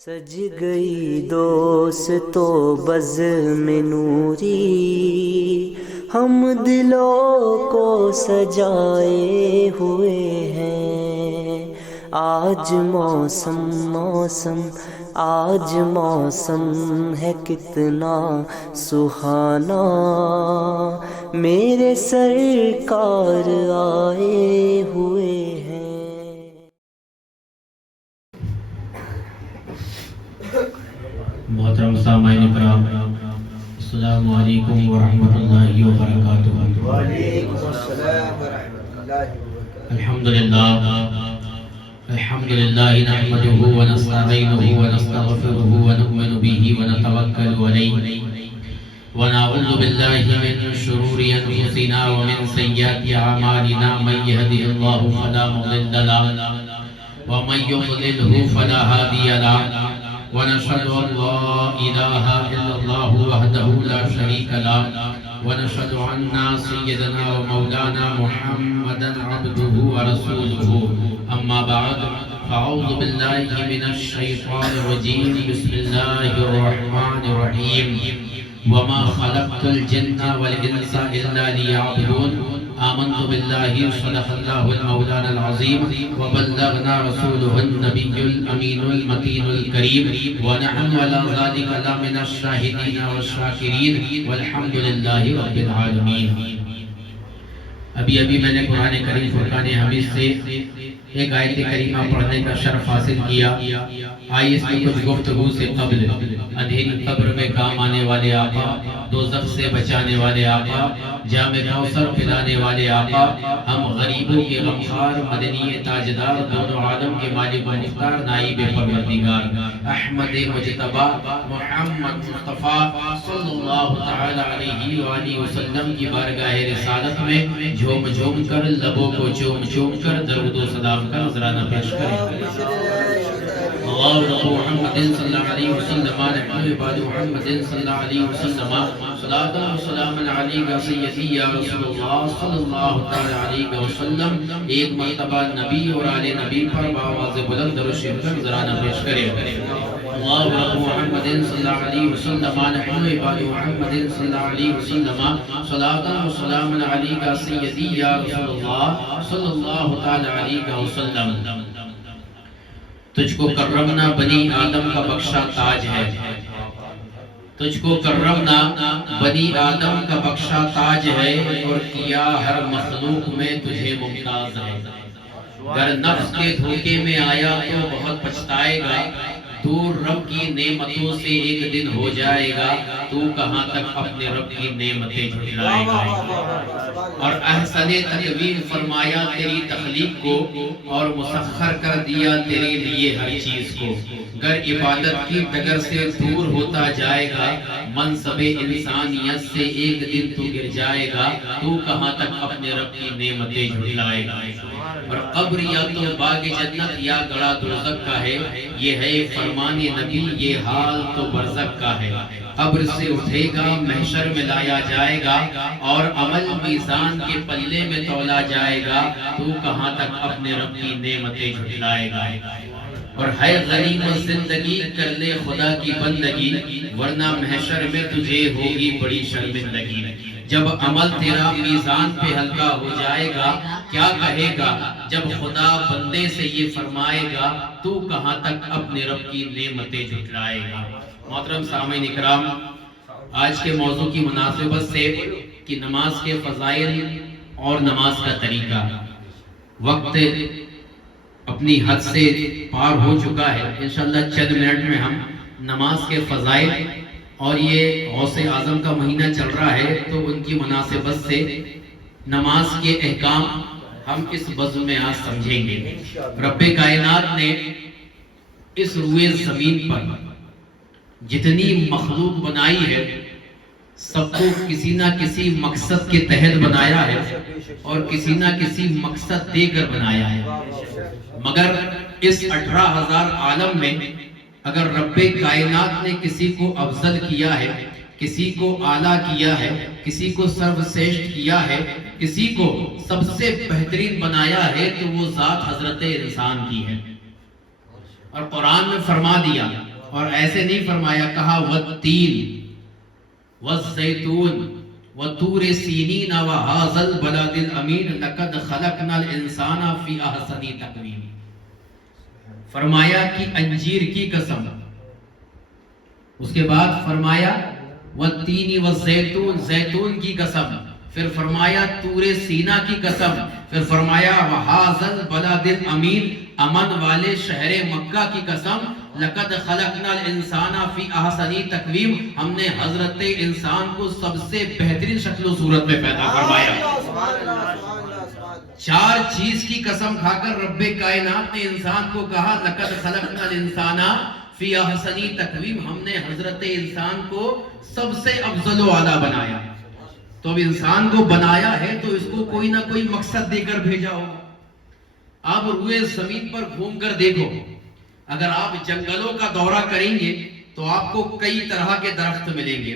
سج گئی دوستو بزم نوری، ہم دلوں کو سجائے ہوئے ہیں۔ آج موسم آج موسم ہے کتنا سہانا، میرے سرکار آئے ہوئے ہیں۔ محترم سامعین اکرام، السلام علیکم ورحمۃ اللہ وبرکاتہ۔ وعلیکم السلام ورحمۃ اللہ وبرکاتہ۔ الحمدللہ نحمده ونستعینه ونستغفره ونؤمن به ونتوکل علیہ ونعوذ باللہ من شرور انفسنا ومن سیئات اعمالنا، من یهده اللہ فلا مضل له ومن یضلل فلا ہادی له، ونشهد ان لا اله الا الله وحده لا شريك له، ونشهد ان سيدنا ومولانا محمدا عبده ورسوله، اما بعد فاعوذ بالله من الشيطان الرجيم، بسم الله الرحمن الرحيم، وما خلقت الجن والانس الا ليعبدون، آمنت بالله صدق الله المولانا العظيم، وبلغنا رسوله النبي الأمين المتين الكريم، ونحن على ذلك لمن الشاهدين والشاكرين، والحمد لله رب العالمين۔ ابھی میں نے قرآن کریم فرقان حمید سے ایک آیت کریمہ پڑھنے کا شرف حاصل کیا۔ آئیے اس میں کچھ گفتگو سے قبل اندھیری قبر میں کام آنے والے آقا، دوزخ سے بچانے والے آقا، جام کوثر پلانے والے آقا، ہم غریبوں کے غمخوار، مدنی تاجدار، دونوں عالم کے مالک و مختار، نائب پروردگار احمد مجتبی محمد مصطفیٰ صلی اللہ تعالی علیہ وآلہ وسلم کی بارگاہ رسالت میں جھوم جھوم کر، لبوں کو چوم چوم کر درود و سلام کا نذرانہ پیش کریں۔ اللہم محمد صلی اللہ علیہ وسلم، نحن بعد محمد صلی اللہ علیہ وسلم، صلاۃ و سلام علیک سیدی یا رسول اللہ صلی اللہ تعالی علیہ وسلم۔ ایک مرتبہ نبی اور آل نبی پر بآواز بلند درود شریف کا نذرانہ پیش کریں۔ اللہم محمد صلی اللہ علیہ وسلم، نحن بعد محمد صلی اللہ علیہ وسلم، صلاۃ و سلام علیک سیدی یا رسول اللہ صلی اللہ تعالی علیہ وسلم۔ تجھ کو کرمنا بنی آدم کا بخشا تاج ہے، تجھ کو کرمنا بنی آدم کا بخشا تاج ہے، اور کیا ہر مخلوق میں تجھے ممتاز ہے۔ گر نفس کے دھوکے میں آیا تو بہت پچھتائے گا، دور رب کی نعمتوں سے ایک دن ہو جائے گا، تو کہاں تک اپنے رب کی نعمتیں جھٹلائے گا۔ اور احسن تقویم فرمایا تیری تخلیق کو، اور مسخر کر دیا تیرے لیے ہر چیز کو۔ گر عبادت کی ڈگر سے دور ہوتا جائے گا، منصب انسانیت سے ایک دن تو گر جائے گا، تو کہاں تک اپنے رب کی نعمتیں جھٹلائے گا۔ اور قبر یا تو باغ جنت یا گڑھا دوزخ کا ہے، یہ ہے فرمان نبی، یہ حال تو برزخ کا ہے۔ قبر سے اٹھے گا، محشر میں لایا جائے گا، اور عمل میزان کے پلے میں تولا جائے گا، تو کہاں تک اپنے رب کی نعمتیں جھٹلائے گا۔ اور ہے غنیمت زندگی، کر لے خدا کی بندگی، ورنہ محشر میں تجھے ہوگی بڑی شرمندگی۔ جب عمل تیرا میزان پہ ہلکا ہو جائے گا، کیا کہے گا جب خدا بندے سے یہ فرمائے گا، تو کہاں تک اپنے رب کی نعمتیں جھٹلائے گا۔ محترم سامعین اکرام، آج کے موضوع کی مناسبت سے کہ نماز کے فضائل اور نماز کا طریقہ، وقت اپنی حد سے پار ہو چکا ہے۔ انشاءاللہ چند منٹ میں ہم نماز کے فضائل، اور یہ غوث اعظم کا مہینہ چل رہا ہے تو ان کی مناسبت سے نماز کے احکام ہم اس بزم میں آج سمجھیں گے۔ رب کائنات نے اس روئے زمین پر جتنی مخلوق بنائی ہے، سب کو کسی نہ کسی مقصد کے تحت بنایا ہے، اور کسی نہ کسی مقصد دے کر بنایا ہے۔ مگر اس 18,000 عالم میں اگر رب کائنات نے کسی کو افضل کیا ہے، کسی کو اعلیٰ کیا ہے، کسی کو سروشریشٹھ کیا ہے، کسی کو سب سے بہترین بنایا ہے، تو وہ ذات حضرت انسان کی ہے۔ اور قرآن میں فرما دیا اور ایسے نہیں فرمایا، کہا والتین والزیتون وطور سینین وہذا البلد الامین لقد خلقنا الانسان فی احسن تقویم. فرمایا کہ انجیر کی قسم، اس کے بعد فرمایا والتین والزیتون، زیتون کی قسم، پھر فرمایا طور سینا کی قسم، پھر فرمایا وہذا البلد الامین، امن والے شہر مکہ کی قسم، لقد خلقنا الانسان فی احسن تقویم، ہم نے حضرت انسان کو سب سے بہترین شکل و صورت میں پیدا فرمایا. چار چیز کی قسم کھا کر رب کائنات نے انسان کو کہا لقد خلقنا الانسان فی احسن تقویم، ہم نے حضرت انسان کو سب سے افضل و اعلیٰ بنایا. تو اب انسان کو بنایا ہے تو اس کو کوئی نہ کوئی مقصد دے کر بھیجا ہوگا. آپ روئے زمین پر گھوم کر دیکھو، اگر آپ جنگلوں کا دورہ کریں گے تو آپ کو کئی طرح کے درخت ملیں گے.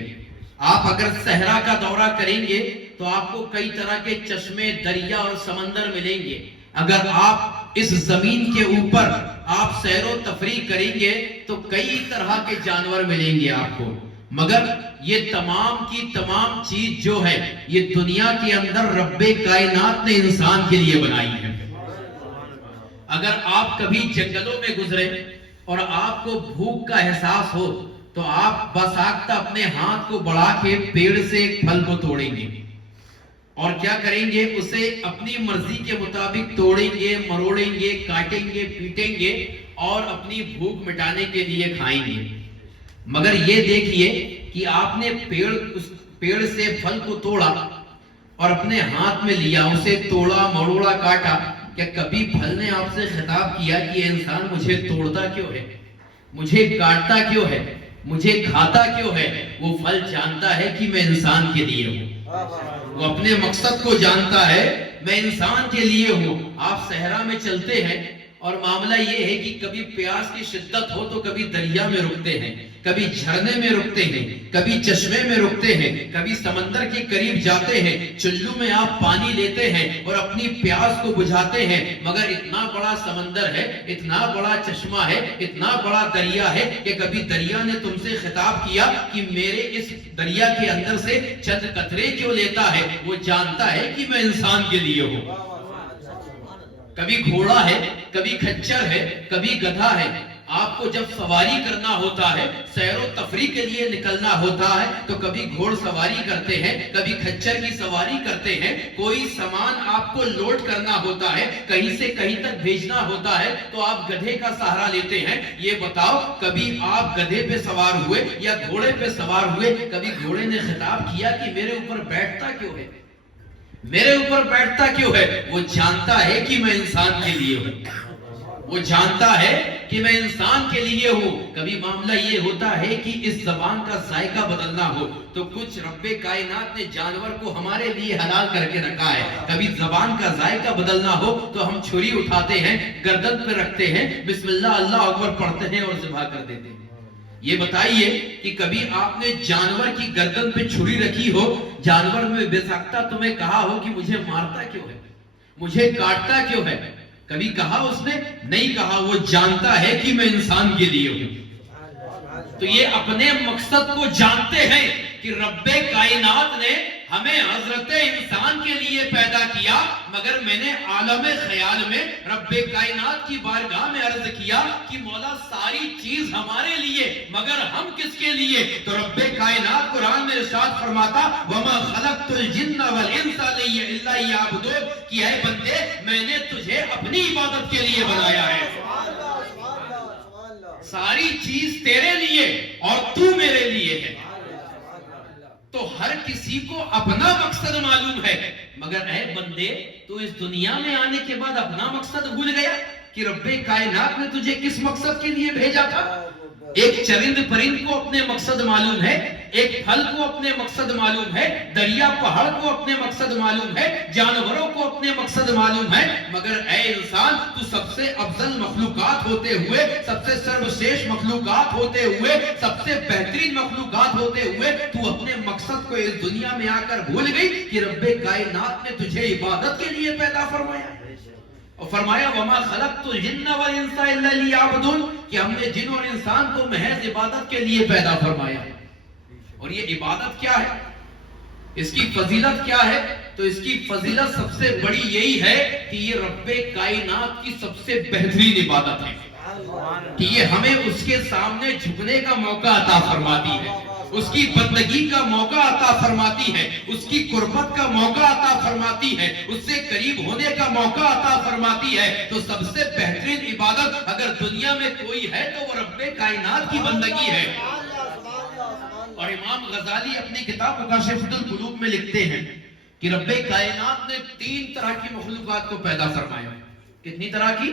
آپ اگر صحرا کا دورہ کریں گے تو آپ کو کئی طرح کے چشمے، دریا اور سمندر ملیں گے. اگر آپ اس زمین کے اوپر آپ سیر و تفریح کریں گے تو کئی طرح کے جانور ملیں گے آپ کو. مگر یہ تمام کی تمام چیز جو ہے یہ دنیا کے اندر رب کائنات نے انسان کے لیے بنائی ہے. اگر آپ کبھی جنگلوں میں گزرے اور آپ کو بھوک کا احساس ہو تو آپ بساختہ اپنے ہاتھ کو بڑھا کے پیڑ سے ایک پھل کو توڑیں گے اور کیا کریں گے، اسے اپنی مرضی کے مطابق توڑیں گے، مروڑیں گے، کاٹیں گے، پیٹیں گے اور اپنی بھوک مٹانے کے لیے کھائیں گے. مگر یہ دیکھیے کہ آپ نے اس پیڑ سے پھل کو توڑا اور اپنے ہاتھ میں لیا، اسے توڑا، مروڑا، کاٹا. کیا کبھی پھل نے آپ سے خطاب کیا کہ یہ انسان مجھے توڑتا کیوں ہے، مجھے کاٹتا کیوں ہے، مجھے کھاتا کیوں ہے؟ وہ پھل جانتا ہے کہ میں انسان کے لیے ہوں، وہ اپنے مقصد کو جانتا ہے، میں انسان کے لیے ہوں. آپ صحرا میں چلتے ہیں اور معاملہ یہ ہے کہ کبھی پیاس کی شدت ہو تو کبھی دریا میں رکتے ہیں، کبھی جھرنے میں رکتے ہیں، کبھی چشمے میں رکتے ہیں، کبھی سمندر کے قریب جاتے ہیں، چلو میں آپ پانی لیتے ہیں اور اپنی پیاس کو بجھاتے ہیں. مگر اتنا بڑا سمندر ہے، اتنا بڑا چشمہ ہے، اتنا بڑا دریا ہے کہ کبھی دریا نے تم سے خطاب کیا کہ میرے اس دریا کے اندر سے چند قطرے کیوں لیتا ہے؟ وہ جانتا ہے کہ میں انسان کے لیے ہوں. کبھی گھوڑا ہے، کبھی کھچر ہے، کبھی گدھا ہے. آپ کو جب سواری کرنا ہوتا ہے، سیر و تفریح کے لیے نکلنا ہوتا ہے تو کبھی گھوڑ سواری کرتے ہیں، کبھی کھچر کی سواری کرتے ہیں. کوئی سامان آپ کو لوڈ کرنا ہوتا ہے، کہیں سے کہیں تک بھیجنا ہوتا ہے تو آپ گدھے کا سہارا لیتے ہیں. یہ بتاؤ کبھی آپ گدھے پہ سوار ہوئے یا گھوڑے پہ سوار ہوئے، کبھی گھوڑے نے خطاب کیا کہ میرے اوپر بیٹھتا کیوں ہے، میرے اوپر بیٹھتا کیوں ہے؟ وہ جانتا ہے کہ میں انسان کے لیے ہوں، وہ جانتا ہے کہ میں انسان کے لیے ہوں. کبھی معاملہ یہ ہوتا ہے کہ اس زبان کا ذائقہ بدلنا ہو تو کچھ رب کائنات نے جانور کو ہمارے لیے حلال کر کے رکھا ہے. کبھی زبان کا ذائقہ بدلنا ہو تو ہم چھری اٹھاتے ہیں، گردن پہ رکھتے ہیں، بسم اللہ اللہ اکبر پڑھتے ہیں اور ذبح کر دیتے ہیں. یہ بتائیے کہ کبھی آپ نے جانور کی گردن پہ چھری رکھی ہو، جانور میں بے ساختہ تمہیں کہا ہو کہ مجھے مارتا کیوں ہے، مجھے کاٹتا کیوں ہے؟ کبھی کہا اس نے؟ نہیں کہا. وہ جانتا ہے کہ میں انسان کے لیے ہوں. تو یہ اپنے مقصد کو جانتے ہیں کہ رب کائنات نے ہمیں حضرت انسان کے لیے پیدا کیا. مگر میں نے عالم خیال میں رب کائنات کی بارگاہ میں عرض کیا کہ مولا ساری چیز ہمارے لیے مگر ہم کس کے لیے؟ تو رب کائنات قرآن میں ارشاد فرماتا وَمَا خَلَقْتُ الْجِنَّ وَالْإِنسَ إِلَّا لِيَعْبُدُونِ کہ اے بندے میں نے تجھے اپنی عبادت کے لیے بنایا ہے. ساری چیز تیرے لیے اور تو میرے لیے ہے. تو ہر کسی کو اپنا مقصد معلوم ہے. مگر اے بندے تو اس دنیا میں آنے کے بعد اپنا مقصد بھول گیا کہ رب کائنات نے تجھے کس مقصد کے لیے بھیجا تھا. ایک چرند پرند کو اپنے مقصد معلوم ہے، ایک پھل کو اپنے مقصد معلوم ہے، دریا پہاڑ کو اپنے مقصد معلوم ہے، جانوروں کو اپنے مقصد معلوم ہے. مگر اے انسان تو سب سے افضل مخلوقات ہوتے ہوئے، سب سے سروشریشٹھ مخلوقات ہوتے ہوئے، سب سے بہترین مخلوقات ہوتے ہوئے تو اپنے مقصد کو اس دنیا میں آ کر بھول گئی کہ رب کائنات نے تجھے عبادت کے لیے پیدا فرمایا. اور فرمایا وما خلقت الجن والانس الا لیعبدون کہ ہم نے جن اور انسان کو محض عبادت کے لیے پیدا فرمایا. اور یہ عبادت کیا ہے, اس کی فضیلت کیا ہے؟ تو اس کی فضیلت سب سے بڑی یہی ہے کہ یہ رب کائنات کی سب سے بہترین عبادت ہے کہ یہ ہمیں اس کے سامنے جھکنے کا موقع عطا فرماتی ہے, اس کی بندگی کا موقع عطا فرماتی ہے, اس کی قربت کا موقع عطا فرماتی ہے, اس سے قریب ہونے کا موقع عطا فرماتی ہے. تو سب سے بہترین عبادت اگر دنیا میں کوئی ہے تو وہ رب کائنات کی بندگی ہے. اور امام غزالی اپنی کتاب مکاشفۃ القلوب میں لکھتے ہیں کہ رب کائنات نے 3 طرح کی مخلوقات کو پیدا فرمایا. کتنی طرح کی؟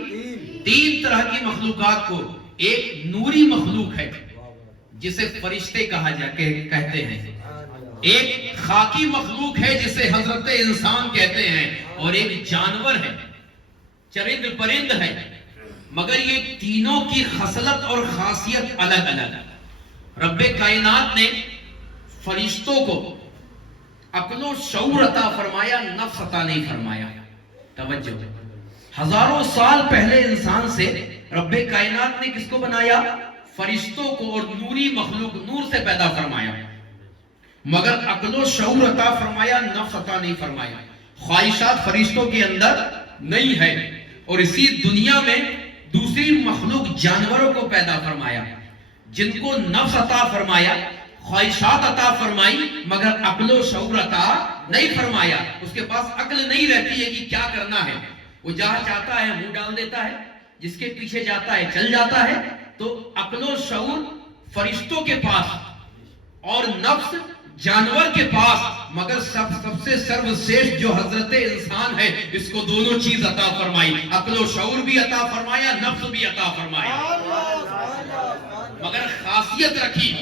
3 طرح کی مخلوقات کو. ایک نوری مخلوق ہے جسے فرشتے کہتے ہیں, ایک خاکی مخلوق ہے جسے حضرت انسان کہتے ہیں, اور ایک جانور ہے, چرند پرند ہے. مگر یہ تینوں کی خصلت اور خاصیت الگ الگ. رب کائنات نے فرشتوں کو عقل و شعور عطا فرمایا, نفس عطا نہیں فرمایا. توجہ, ہزاروں سال پہلے انسان سے رب کائنات نے کس کو بنایا؟ فرشتوں کو, اور نوری مخلوق نور سے پیدا فرمایا. مگر عقل و شعور عطا فرمایا, نفس عطا نہیں فرمایا. خواہشات فرشتوں کے اندر نہیں ہے. اور اسی دنیا میں دوسری مخلوق جانوروں کو پیدا فرمایا جن کو نفس عطا فرمایا, خواہشات عطا فرمائی, مگر عقل و شعور عطا نہیں فرمایا. اس کے پاس عقل نہیں رہتی ہے کہ کیا کرنا ہے. وہ جہاں چاہتا ہے منہ ڈال دیتا ہے, جس کے پیچھے جاتا ہے چل جاتا ہے. تو عقل و شعور فرشتوں کے پاس اور نفس جانور کے پاس, مگر سب سے سروشریشٹھ جو حضرت انسان ہے اس کو دونوں چیز عطا فرمائی. عقل و شعور بھی عطا فرمایا, نفس بھی عطا فرمایا. مگر خاصیت رکھی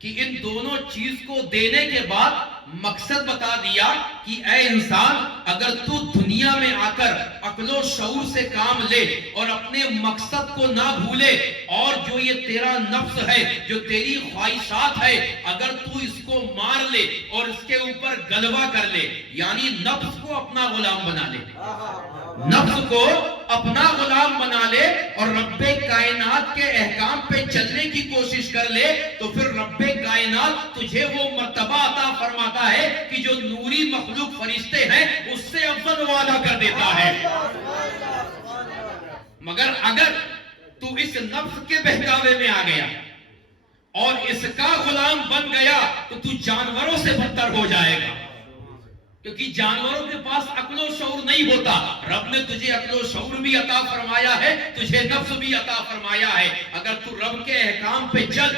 کہ ان دونوں چیز کو دینے کے بعد مقصد بتا دیا کہ اے انسان, اگر تو دنیا میں آ کر عقل و شعور سے کام لے اور اپنے مقصد کو نہ بھولے, اور جو یہ تیرا نفس ہے, جو تیری خواہشات ہے, اگر تو اس کو مار لے اور اس کے اوپر غلبہ کر لے, یعنی نفس کو اپنا غلام بنا لے, نفس کو اپنا غلام بنا لے اور رب کائنات کے احکام پہ چلنے کی کوشش کر لے, تو پھر رب کائنات تجھے وہ مرتبہ عطا فرماتا ہے کہ جو نوری مخلوق فرشتے ہیں اس سے افضل والا کر دیتا ہے. مگر اگر تو اس نفس کے بہکاوے میں آ گیا اور اس کا غلام بن گیا تو تو جانوروں سے بدتر ہو جائے گا, کیونکہ جانوروں کے پاس عقل و شعور نہیں ہوتا. رب نے تجھے عقل و شعور بھی عطا فرمایا ہے, تجھے نفس بھی عطا فرمایا ہے. اگر تو رب کے احکام پہ چل,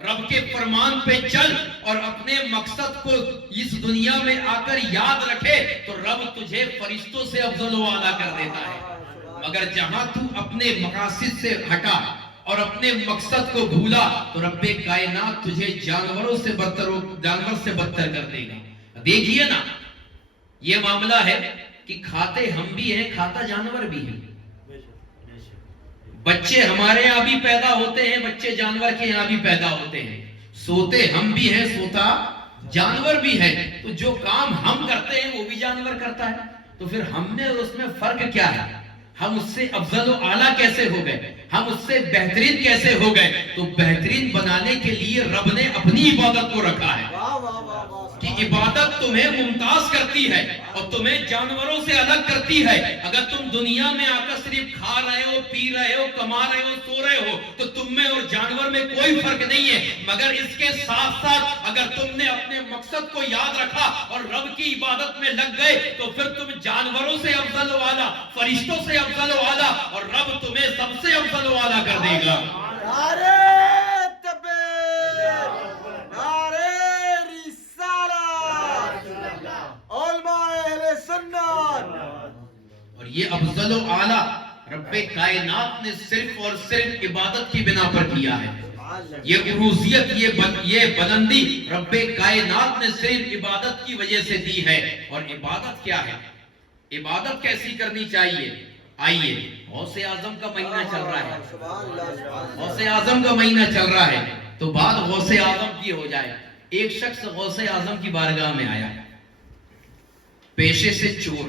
رب کے فرمان پہ چل اور اپنے مقصد کو اس دنیا میں آ کر یاد رکھے, تو رب تجھے فرشتوں سے افضل و اعلیٰ کر دیتا ہے. مگر جہاں تو اپنے مقاصد سے ہٹا اور اپنے مقصد کو بھولا تو رب کائنات تجھے جانور سے بدتر کر دے گا. دیکھیے نا, یہ معاملہ ہے کہ کھاتے ہم بھی ہیں, کھاتا جانور بھی ہے. بچے ہمارے یہاں بھی پیدا ہوتے ہیں, بچے جانور کے یہاں بھی پیدا ہوتے ہیں. سوتے ہم بھی ہیں, سوتا جانور بھی ہے. تو جو کام ہم کرتے ہیں وہ بھی جانور کرتا ہے. تو پھر ہم میں اور اس میں فرق کیا ہے؟ ہم اس سے افضل و اعلیٰ کیسے ہو گئے؟ ہم اس سے بہترین کیسے ہو گئے؟ تو بہترین بنانے کے لیے رب نے اپنی عبادت کو رکھا ہے کہ عبادت تمہیں ممتاز کرتی ہے اور تمہیں جانوروں سے الگ کرتی ہے. اگر تم دنیا میں آ کر صرف کھا رہے ہو, پی رہے ہو, کما رہے ہو, سو رہے ہو, تو تم میں اور جانور میں کوئی فرق نہیں ہے. مگر اس کے ساتھ ساتھ اگر تم نے اپنے مقصد کو یاد رکھا اور رب کی عبادت میں لگ گئے تو پھر تم جانوروں سے افضل و اعلیٰ, فرشتوں سے افضل و اعلیٰ, اور رب تمہیں سب سے افضل و اعلیٰ کر دے گا. اور یہ افضل و اعلیٰ رب کائنات نے صرف اور صرف عبادت کی بنا پر کیا ہے. یہ عروضیت, یہ بلندی رب کائنات نے صرف عبادت کی وجہ سے دی ہے. اور عبادت کیا ہے, عبادت کیسی کرنی چاہیے؟ آئیے, غوث اعظم کا مہینہ چل رہا ہے, غوث اعظم کا مہینہ چل رہا ہے, تو بات غوث اعظم کی ہو جائے. ایک شخص غوث اعظم کی بارگاہ میں آیا, پیشے سے چور,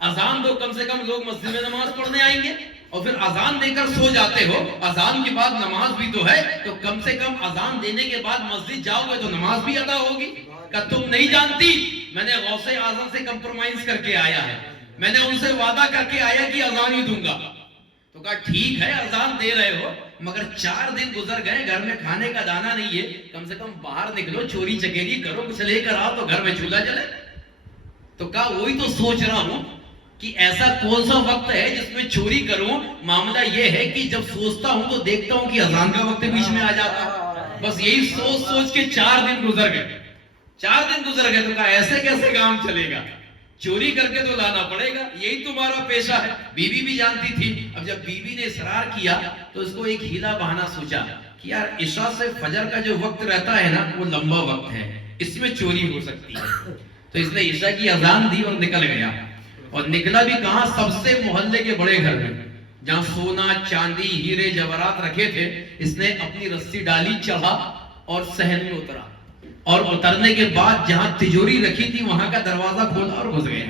اذان دو، کم سے کم لوگ مسجد میں نماز پڑھنے آئیں گے، اور پھر اذان دے کر سو جاتے ہو، اذان کے بعد نماز بھی تو ہے، تو کم سے کم اذان دینے کے بعد مسجد جاؤ گے تو نماز بھی ادا ہوگی۔ کہ تم نہیں جانتی میں نے غوث اعظم سے کمپرومائز کر کے آیا ہے، میں نے ان سے وعدہ کر کے آیا کہ اذان ہی دوں گا۔ تو کہا ٹھیک ہے اذان دے رہے ہو، مگر 4 دن گزر گئے، گھر میں کھانے کا دانہ نہیں ہے، کم سے کم باہر نکلو، چوری چکیری کرو، کچھ لے کر آؤ تو گھر میں چولہا جلے۔ تو کہا وہی تو سوچ رہا ہوں کہ ایسا کون سا وقت ہے جس میں چوری کروں۔ معاملہ یہ ہے کہ جب سوچتا ہوں تو دیکھتا ہوں کہ اذان کا وقت بیچ میں آ جاتا ہے۔ بس یہی سوچ سوچ کے 4 دن گزر گئے، 4 دن گزر گئے۔ تو کہا ایسے کیسے کام چلے گا، چوری کر کے تو لانا پڑے گا، یہی تمہارا پیشہ ہے۔ بیوی بھی جانتی تھی۔ اب جب بیوی نے اصرار کیا تو اس کو ایک ہیلا بہانہ سوچا کہ یار عشاء سے فجر کا جو وقت رہتا ہے نا وہ لمبا وقت ہے، اس میں چوری ہو سکتی ہے۔ تو اس نے عشاء کی اذان دی اور نکل گیا، اور نکلا بھی کہاں، سب سے محلے کے بڑے گھر میں جہاں سونا چاندی ہیرے جواہرات رکھے تھے۔ اس نے اپنی رسی ڈالی، چڑھا اور صحن میں اترا، اور اترنے کے بعد جہاں تجوری رکھی تھی وہاں کا دروازہ کھولا اور گھس گیا۔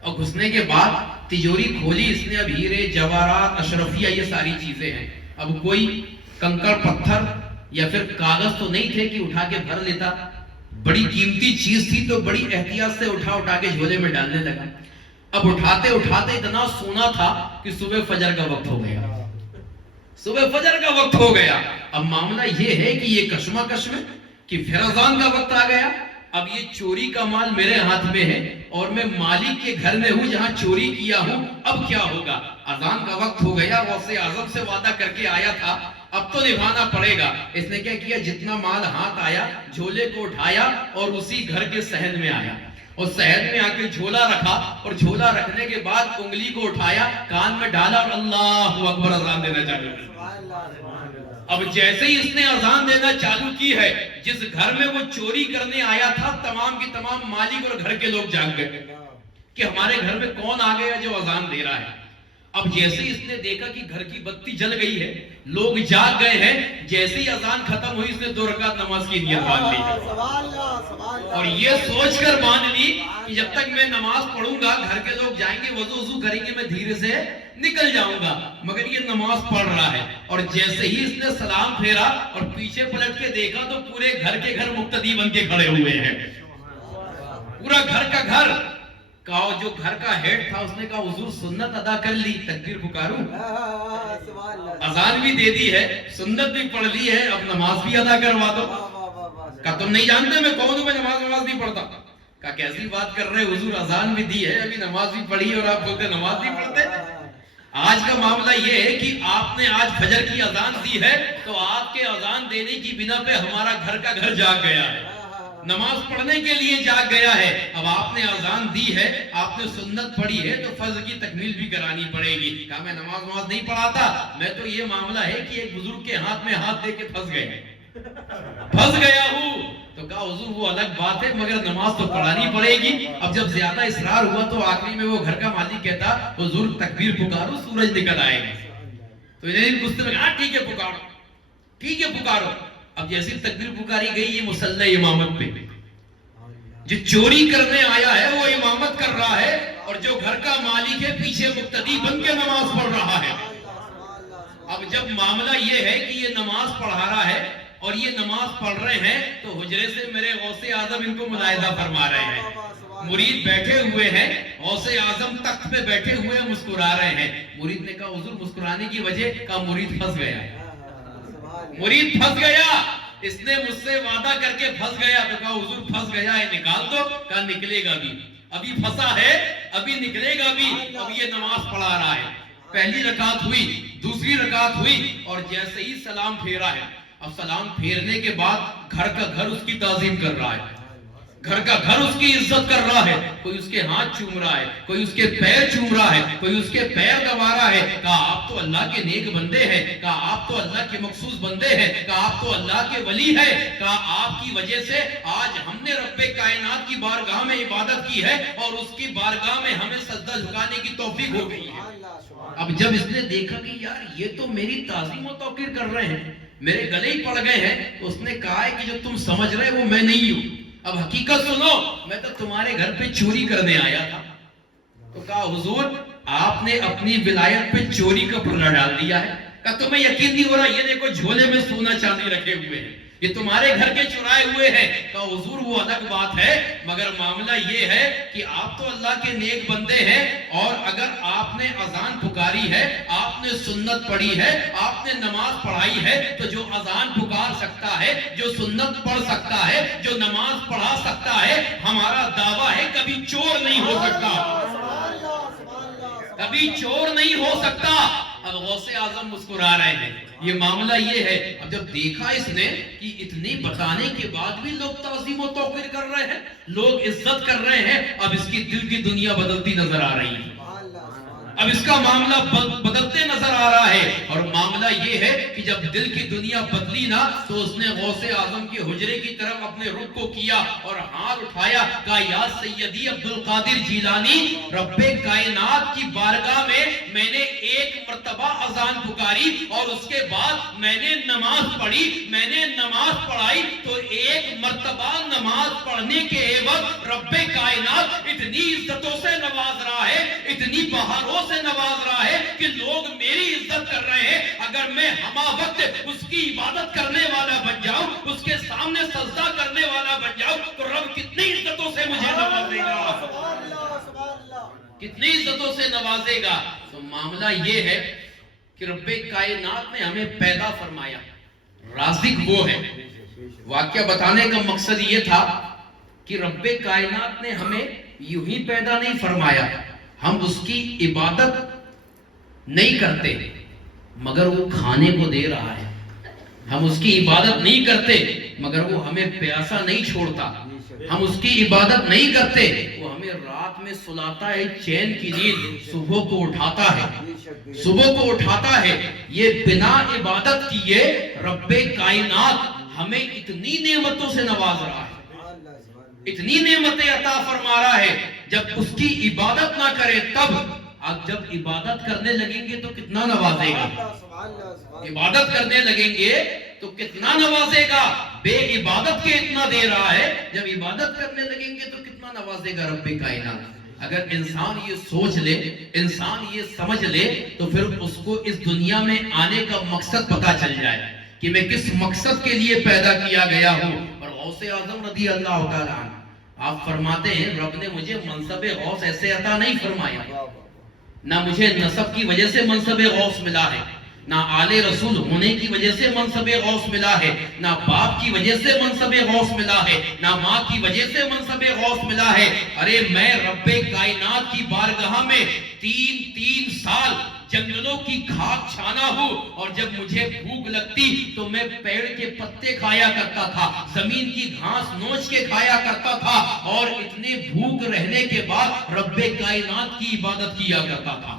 اور گھسنے کے بعد تجوری کھولی اس نے، اب ہیرے جواہرات اشرفیہ یہ ساری چیزیں ہیں۔ اب کوئی کنکڑ پتھر یا پھر کاغذ تو نہیں تھے کہ اٹھا کے بھر لیتا، بڑی قیمتی چیز تھی تو بڑی احتیاط سے اٹھا کے جھولے میں ڈالنے لگا۔ اب اٹھاتے اٹھاتے اتنا سونا تھا کہ صبح فجر کا وقت ہو گیا، صبح فجر کا وقت ہو گیا۔ اب معاملہ یہ ہے کہ یہ کشمکش میں کہ پھر اذان کا وقت آ گیا، اب یہ چوری کا مال میرے ہاتھ میں ہے اور میں مالک کے گھر میں ہوں جہاں چوری کیا ہوں، اب کیا ہوگا؟ اذان کا وقت ہو گیا، غوث اعظم سے وعدہ کر کے آیا تھا، اب تو نبھانا پڑے گا۔ اس نے کیا کیا، جتنا مال ہاتھ آیا جھولے کو اٹھایا اور اسی گھر کے صحن میں آیا، اور صحن میں آ کے جھولا رکھا، اور جھولا رکھنے کے بعد انگلی کو اٹھایا، کان میں ڈالا اور اللہ اکبر اذان دینا چالو کر۔ اب جیسے ہی اس نے اذان دینا چالو کی ہے، جس گھر میں وہ چوری کرنے آیا تھا تمام کی تمام مالک اور گھر کے لوگ جاگ گئے کہ ہمارے گھر میں کون آ گیا جو اذان دے رہا ہے۔ اب جیسے ہی اس نے دیکھا کہ گھر کی بتی جل گئی ہے، لوگ جاگ گئے ہیں، جیسے ہی اذان ختم ہوئی اس نے 2 رکعت نماز کی نیت باندھ لی، اور یہ سوچ کر باندھ لی کہ جب تک میں نماز پڑھوں گا گھر کے لوگ جائیں گے وضو کریں گے، میں دھیرے سے نکل جاؤں گا، مگر یہ نماز پڑھ رہا ہے۔ اور جیسے ہی اس نے سلام پھیرا اور پیچھے پلٹ کے دیکھا تو پورے گھر کے گھر مقتدی بن کے کھڑے ہوئے ہیں، پورا گھر کا گھر۔ کہا جو گھر کا ہیڈ تھا اس نے کہا حضور سنت ادا کر لی، تکبیر پکاروں؟ اذان بھی دے دی ہے، سنت بھی پڑھ لی ہے، اب نماز بھی ادا کروا دو۔ کہا تم نہیں جانتے میں کون ہوں، میں نماز نہیں پڑھتا۔ کہا کیسی بات کر رہے حضور، اذان بھی دی ہے، ابھی نماز بھی پڑھی اور آپ بولتے نماز نہیں پڑھتے۔ آج کا معاملہ یہ ہے کہ آپ نے آج فجر کی اذان دی ہے تو آپ کے اذان دینے کی بنا پہ ہمارا گھر کا گھر جاگ گیا ہے، نماز پڑھنے کے لیے جاگ گیا ہے۔ اب آپ نے اذان دی ہے، آپ نے سنت پڑھی ہے تو فرض کی تکمیل بھی کرانی پڑے گی۔ کہا میں نماز نہیں پڑھاتا، میں تو یہ معاملہ ہے کہ ایک بزرگ کے ہاتھ میں ہاتھ دے کے پھنس گیا ہوں۔ تو کہا حضور وہ الگ بات ہے مگر نماز تو پڑھانی پڑے گی۔ اب جب زیادہ اصرار ہوا تو آخری میں وہ گھر کا مالک کہتا حضور تکبیر پکارو سورج نکل آئے گا۔ تو انہیں غصے میں کہا ٹھیک ہے پکارو، ٹھیک ہے پکارو۔ اب جیسی تکبیر پکاری گئی، یہ مصلی امامت پہ جو چوری کرنے آیا ہے وہ امامت کر رہا ہے، اور جو گھر کا مالک ہے پیچھے مقتدی بن کے نماز پڑھ رہا ہے۔ اب جب معاملہ یہ ہے کہ یہ نماز پڑھا رہا ہے اور یہ نماز پڑھ رہے ہیں تو حجرے سے میرے غوث اعظم ان کو ملاحظہ فرما رہے ہیں، مرید بیٹھے ہوئے ہیں، غوث اعظم تخت پہ بیٹھے ہوئے مسکرا رہے ہیں۔ مرید نے کہا حضور مسکرانے کی وجہ؟ کہا مرید پھنس گیا، مرید پھنس گیا، اس نے مجھ سے وعدہ کر کے پھنس گیا۔ تو کہا حضور پھنس گیا ہے نکال دو۔ کہا نکلے گا بھی، ابھی پھنسا ہے ابھی نکلے گا بھی۔ اب یہ نماز پڑھا رہا ہے، پہلی رکعت ہوئی، دوسری رکعت ہوئی، اور جیسے ہی سلام پھیرا ہے، اب سلام پھیرنے کے بعد گھر کا گھر اس کی تعظیم کر رہا ہے، گھر کا گھر اس کی عزت کر رہا ہے، کوئی اس کے ہاتھ چوم رہا ہے، کوئی اس کے پیر چوم رہا ہے، کوئی اس کے پیر دبا رہا ہے۔ کہا آپ تو اللہ کے نیک بندے ہیں، کہا آپ تو اللہ کے مخصوص بندے ہیں، کہا آپ تو اللہ کے ولی ہیں، کہا آپ کی وجہ سے آج ہم نے رب کائنات کی بارگاہ میں عبادت کی ہے اور اس کی بارگاہ میں ہمیں سجدہ جھکانے کی توفیق ہو گئی ہے۔ اب جب اس نے دیکھا کہ یار یہ تو میری تعظیم و توقیر کر رہے ہیں، میرے گلے ہی پڑ گئے ہیں، تو اس نے کہا ہے کہ جو تم سمجھ رہے وہ میں نہیں ہوں، اب حقیقت سنو، میں تو تمہارے گھر پہ چوری کرنے آیا تھا، تو کہا حضور آپ نے اپنی ولایت پہ چوری کا پردہ ڈال دیا ہے. کہا تمہیں یقین نہیں ہو رہا؟ یہ دیکھو جھولے میں سونا چاندی رکھے ہوئے ہیں, یہ تمہارے گھر کے چرائے ہوئے ہیں. کہا حضور وہ الگ بات ہے, مگر معاملہ یہ ہے کہ آپ تو اللہ کے نیک بندے ہیں, اور اگر آپ نے اذان پکاری ہے, آپ نے سنت پڑھی ہے, آپ نے نماز پڑھائی ہے, تو جو اذان پکار سکتا ہے, جو سنت پڑھ سکتا ہے, جو نماز پڑھا سکتا ہے, ہمارا دعویٰ ہے کبھی چور نہیں ہو سکتا, کبھی چور نہیں ہو سکتا. اب غوث اعظم مسکرا رہے ہیں. یہ معاملہ یہ ہے. اب جب دیکھا اس نے کہ اتنی بتانے کے بعد بھی لوگ تعظیم و توقیر کر رہے ہیں, لوگ عزت کر رہے ہیں, اب اس کی دل کی دنیا بدلتی نظر آ رہی ہے, اب اس کا معاملہ بدلتے نظر آ رہا ہے. اور معاملہ یہ ہے کہ جب دل کی دنیا بدلی نا, تو اس نے غوث اعظم کے حجرے کی طرف اپنے رخ کو کیا اور ہاتھ اٹھایا, کہا یا سیدی عبد القادر جیلانی, رب کائنات کی بارگاہ میں نے ایک مرتبہ اذان پکاری اور اس کے بعد میں نے نماز پڑھی, میں نے نماز پڑھائی, تو ایک مرتبہ نماز پڑھنے کے عوض رب کائنات اتنی عزتوں سے نواز رہا ہے, اتنی بہاروں سے نواز رہا ہے کہ لوگ میری عزت کر رہے ہیں. اگر میں ہما وقت اس کی عبادت کرنے والا بن جاؤں, اس کے سامنے سجدہ کرنے والا بن جاؤں, تو رب کتنی عزتوں سے مجھے نوازے گا, کتنی عزتوں سے نوازے گا. تو معاملہ یہ ہے کہ رب کائنات نے ہمیں پیدا فرمایا, رازق وہ ہے. واقعہ بتانے کا مقصد یہ تھا کہ رب کائنات نے ہمیں یوں ہی پیدا نہیں فرمایا, ہم اس کی عبادت نہیں کرتے مگر وہ کھانے کو دے رہا ہے, ہم اس کی عبادت نہیں کرتے مگر وہ ہمیں پیاسا نہیں چھوڑتا, ہم اس کی عبادت نہیں کرتے, وہ ہمیں رات میں سلاتا ہے, چین کی نیند, صبح کو اٹھاتا ہے, صبح کو اٹھاتا ہے. یہ بنا عبادت کیے رب کائنات ہمیں اتنی نعمتوں سے نواز رہا ہے, اتنی نعمتیں عطا فرما رہا ہے. جب اس کی عبادت نہ کرے تب, اب جب عبادت کرنے لگیں گے تو کتنا نوازے گا, عبادت کرنے لگیں گے تو کتنا نوازے گا. بے عبادت کے اتنا دے رہا ہے, جب عبادت کرنے لگیں گے تو کتنا نوازے گا رب کائنات. اگر انسان یہ سوچ لے, انسان یہ سمجھ لے, تو پھر اس کو اس دنیا میں آنے کا مقصد پتا چل جائے کہ میں کس مقصد کے لیے پیدا کیا گیا ہوں. اور غوث اعظم رضی اللہ تعالیٰ عنہ آپ فرماتے ہیں, رب نے مجھے منصب غوث ایسے عطا نہیں فرمایا, نہ مجھے نسب کی وجہ سے منصب غوث ملا ہے, نہ آل رسول ہونے کی وجہ سے منصب غوث ملا ہے, نہ باپ کی وجہ سے منصب غوث ملا ہے, نہ ماں کی وجہ سے منصب غوث ملا ہے. ارے میں رب کائنات کی بارگاہ میں 3 سال جنگلوں کی کھاک چھانا ہوں, اور جب مجھے بھوک لگتی تو میں پیڑ کے پتے کھایا کرتا تھا, زمین کی گھاس نوچ کے کھایا کرتا تھا, اور اتنے بھوک رہنے کے بعد رب کائنات کی عبادت کیا کرتا تھا.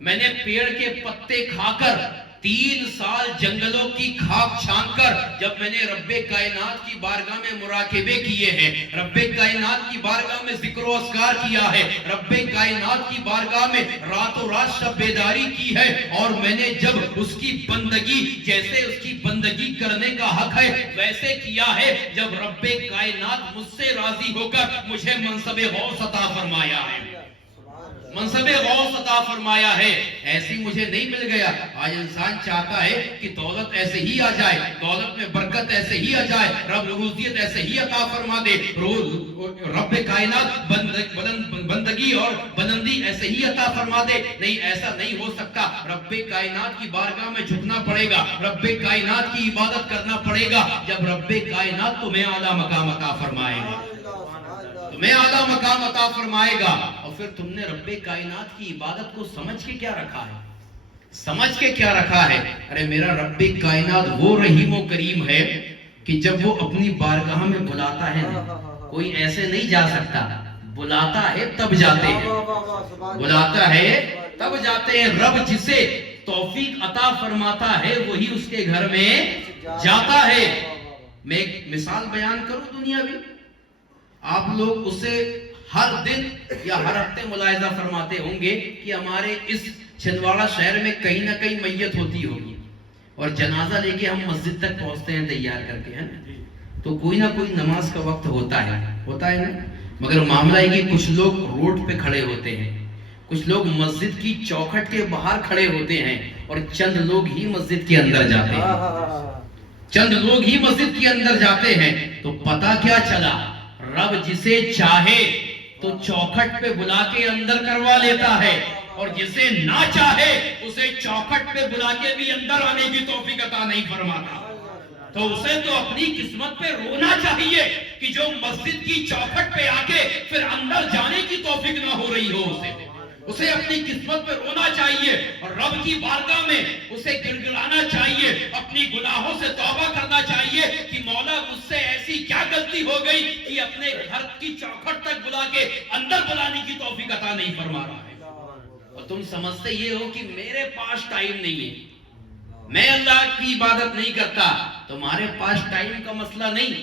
میں نے پیڑ کے پتے کھا کر 3 سال جنگلوں کی کھاک چھان کر, جب میں نے رب کائنات کی بارگاہ میں مراقبے کیے ہیں, رب کائنات کی بارگاہ میں ذکر و اذکار کیا ہے, رب کائنات کی بارگاہ میں رات و رات شب بیداری کی ہے, اور میں نے جب اس کی بندگی, جیسے اس کی بندگی کرنے کا حق ہے ویسے کیا ہے, جب رب کائنات مجھ سے راضی ہو کر مجھے منصب غوث عطا فرمایا ہے, منصب غوث عطا فرمایا ہے. ایسی مجھے نہیں مل گیا. آج انسان چاہتا ہے کہ دولت ایسے ہی آ جائے, دولت میں برکت ایسے ہی آ جائے, رب ربوبیت ایسے ہی عطا فرما دے, رب کائنات بندگی اور بلندی ایسے ہی عطا فرما دے. نہیں, ایسا نہیں ہو سکتا. رب کائنات کی بارگاہ میں جھکنا پڑے گا, رب کائنات کی عبادت کرنا پڑے گا, جب رب کائنات تمہیں اعلیٰ مقام عطا فرمائے گا, تمہیں اعلیٰ مقام عطا فرمائے گا. اور پھر تم نے رب کائنات کی عبادت کو سمجھ کے کیا رکھا ہے, سمجھ کے کیا رکھا ہے. ارے میرا رب کائنات وہ رحیم و کریم ہے کہ جب وہ اپنی بارگاہ میں بلاتا ہے نا, کوئی ایسے نہیں جا سکتا, بلاتا ہے تب جاتے ہیں, بلاتا ہے تب جاتے ہیں. رب جسے توفیق عطا فرماتا ہے وہی اس کے گھر میں جاتا ہے. میں ایک مثال بیان کروں دنیاوی, آپ لوگ اسے ہر دن یا ہر ہفتے ملاحظہ فرماتے ہوں گے کہ ہمارے اس چھندواڑہ شہر میں کہیں نہ کہیں میت ہوتی ہوگی, اور جنازہ لے کے ہم مسجد تک پہنچتے ہیں تیار کر کے, ہیں تو کوئی نہ کوئی نماز کا وقت ہوتا ہے نا. مگر معاملہ ہے کہ کچھ لوگ روڈ پہ کھڑے ہوتے ہیں، کچھ لوگ مسجد کی چوکھٹ کے باہر کھڑے ہوتے ہیں، اور چند لوگ ہی مسجد کے اندر جاتے ہیں، چند لوگ ہی مسجد کے اندر جاتے ہیں۔ تو پتہ کیا چلا، رب جسے چاہے تو چوکھٹ پہ بلا کے اندر کروا لیتا ہے، اور جسے نہ چاہے اسے چوکھٹ پہ بلا کے بھی اندر آنے کی توفیق عطا نہیں فرماتا۔ تو اسے تو اپنی قسمت پہ رونا چاہیے کہ جو مسجد کی چوکھٹ پہ آ کے پھر اندر جانے کی توفیق نہ ہو رہی ہو، اسے اپنی قسمت پہ رونا چاہیے، اور رب کی بارگاہ میں اسے گڑگڑانا چاہیے، اپنی گناہوں سے توبہ کرنا چاہیے کہ مولا مجھ سے ایسی کیا غلطی ہو گئی کہ اپنے گھر کی چوکھٹ تک بلا کے اندر بلانے کی توفیق عطا نہیں فرما رہا ہے۔ اور تم سمجھتے یہ ہو کہ میرے پاس ٹائم نہیں ہے، میں اللہ کی عبادت نہیں کرتا۔ تمہارے پاس ٹائم کا مسئلہ نہیں،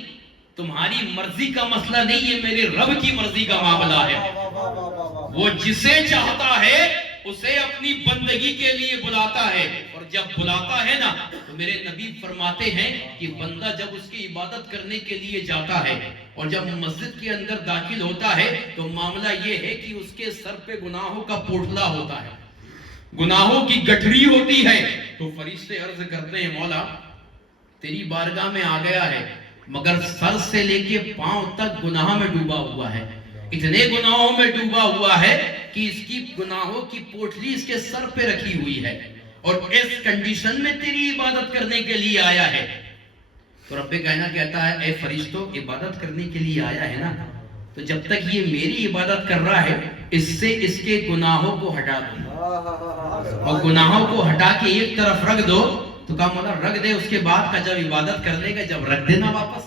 تمہاری مرضی کا مسئلہ نہیں، یہ میرے رب کی مرضی کا معاملہ ہے۔ وہ جسے چاہتا ہے اسے اپنی بندگی کے لیے بلاتا ہے، اور جب بلاتا ہے نا تو میرے نبی فرماتے ہیں کہ بندہ جب اس کی عبادت کرنے کے لیے جاتا ہے اور جب مسجد کے اندر داخل ہوتا ہے تو معاملہ یہ ہے کہ اس کے سر پہ گناہوں کا پوٹلا ہوتا ہے، گناہوں کی گٹھری ہوتی ہے۔ تو فرشتے عرض کرتے ہیں مولا تیری بارگاہ میں آ گیا ہے، مگر سر سے لے کے پاؤں تک گناہ میں ڈوبا ہوا ہے، اتنے گناہوں میں ڈوبا ہوا ہے کہ اس کی گناہوں کی پوٹلی اس کے سر پہ رکھی ہوئی ہے، اور اس کنڈیشن میں تیری عبادت کرنے کے لیے آیا ہے۔ تو رب کائنات کہتا ہے اے فرشتوں، عبادت کرنے کے لیے آیا ہے نا، تو جب تک یہ میری عبادت کر رہا ہے اس سے اس کے گناہوں کو ہٹا دو، اور گناہوں کو ہٹا کے ایک طرف رکھ دو۔ تو کہا مولا رکھ دے، اس کے بعد کا جب عبادت کر لے گا جب رکھ دینا واپس،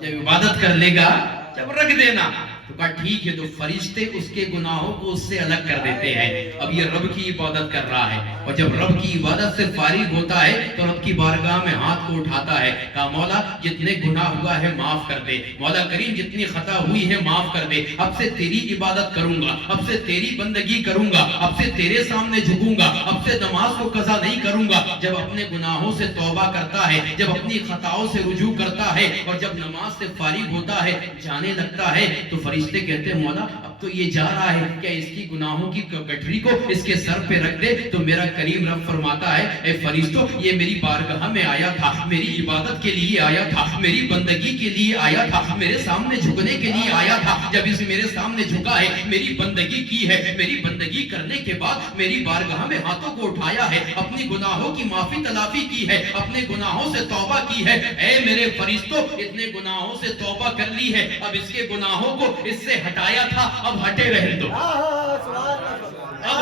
جب عبادت کر لے گا جب رکھ دینا۔ تو کہا ٹھیک ہے۔ تو فرشتے اس کے گناہوں کو اس سے الگ کر دیتے ہیں، اب یہ رب کی عبادت کر رہا ہے، اور جب رب کی عبادت سے فارغ ہوتا ہے تو رب کی بارگاہ میں ہاتھ کو اٹھاتا ہے، کہا مولا جتنے گناہ ہوا ہے معاف کر دے، مولا کریم جتنی خطا ہوئی ہے معاف کر دے، اب سے تیری عبادت کروں گا، اب سے تیری بندگی کروں گا، اب سے تیرے سامنے جھکوں گا، اب سے نماز کو قضا نہیں کروں گا۔ جب اپنے گناہوں سے توبہ کرتا ہے، جب اپنی خطاؤں سے رجوع کرتا ہے، اور جب نماز سے فارغ ہوتا ہے جانے لگتا ہے، تو فرشتے کہتے ہیں مولا اب تو یہ جا رہا ہے، کیا اس کی گناہوں کی گٹھری کو اس کے سر پہ رکھ دے؟ تو میرا کریم رب فرماتا ہے اے فرشتوں یہ میری بارگاہ میں آیا تھا، میری عبادت کے لیے آیا تھا، میری بندگی کے لیے آیا تھا، میرے سامنے جھکنے کے لیے آیا تھا۔ جب اس میرے سامنے جھکا ہے، میری بندگی کی ہے، میری بندگی کرنے کے بعد میری بارگاہ میں ہاتھوں کو اٹھایا ہے، اپنی گناہوں کی معافی تلافی کی ہے، اپنے گناہوں سے توبہ کی ہے، اے میرے فرشتوں اتنے گناہوں سے توبہ کر لی ہے، اب اس کے گناہوں کو اس سے ہٹایا تھا، اب ہٹے رہنے دو، اب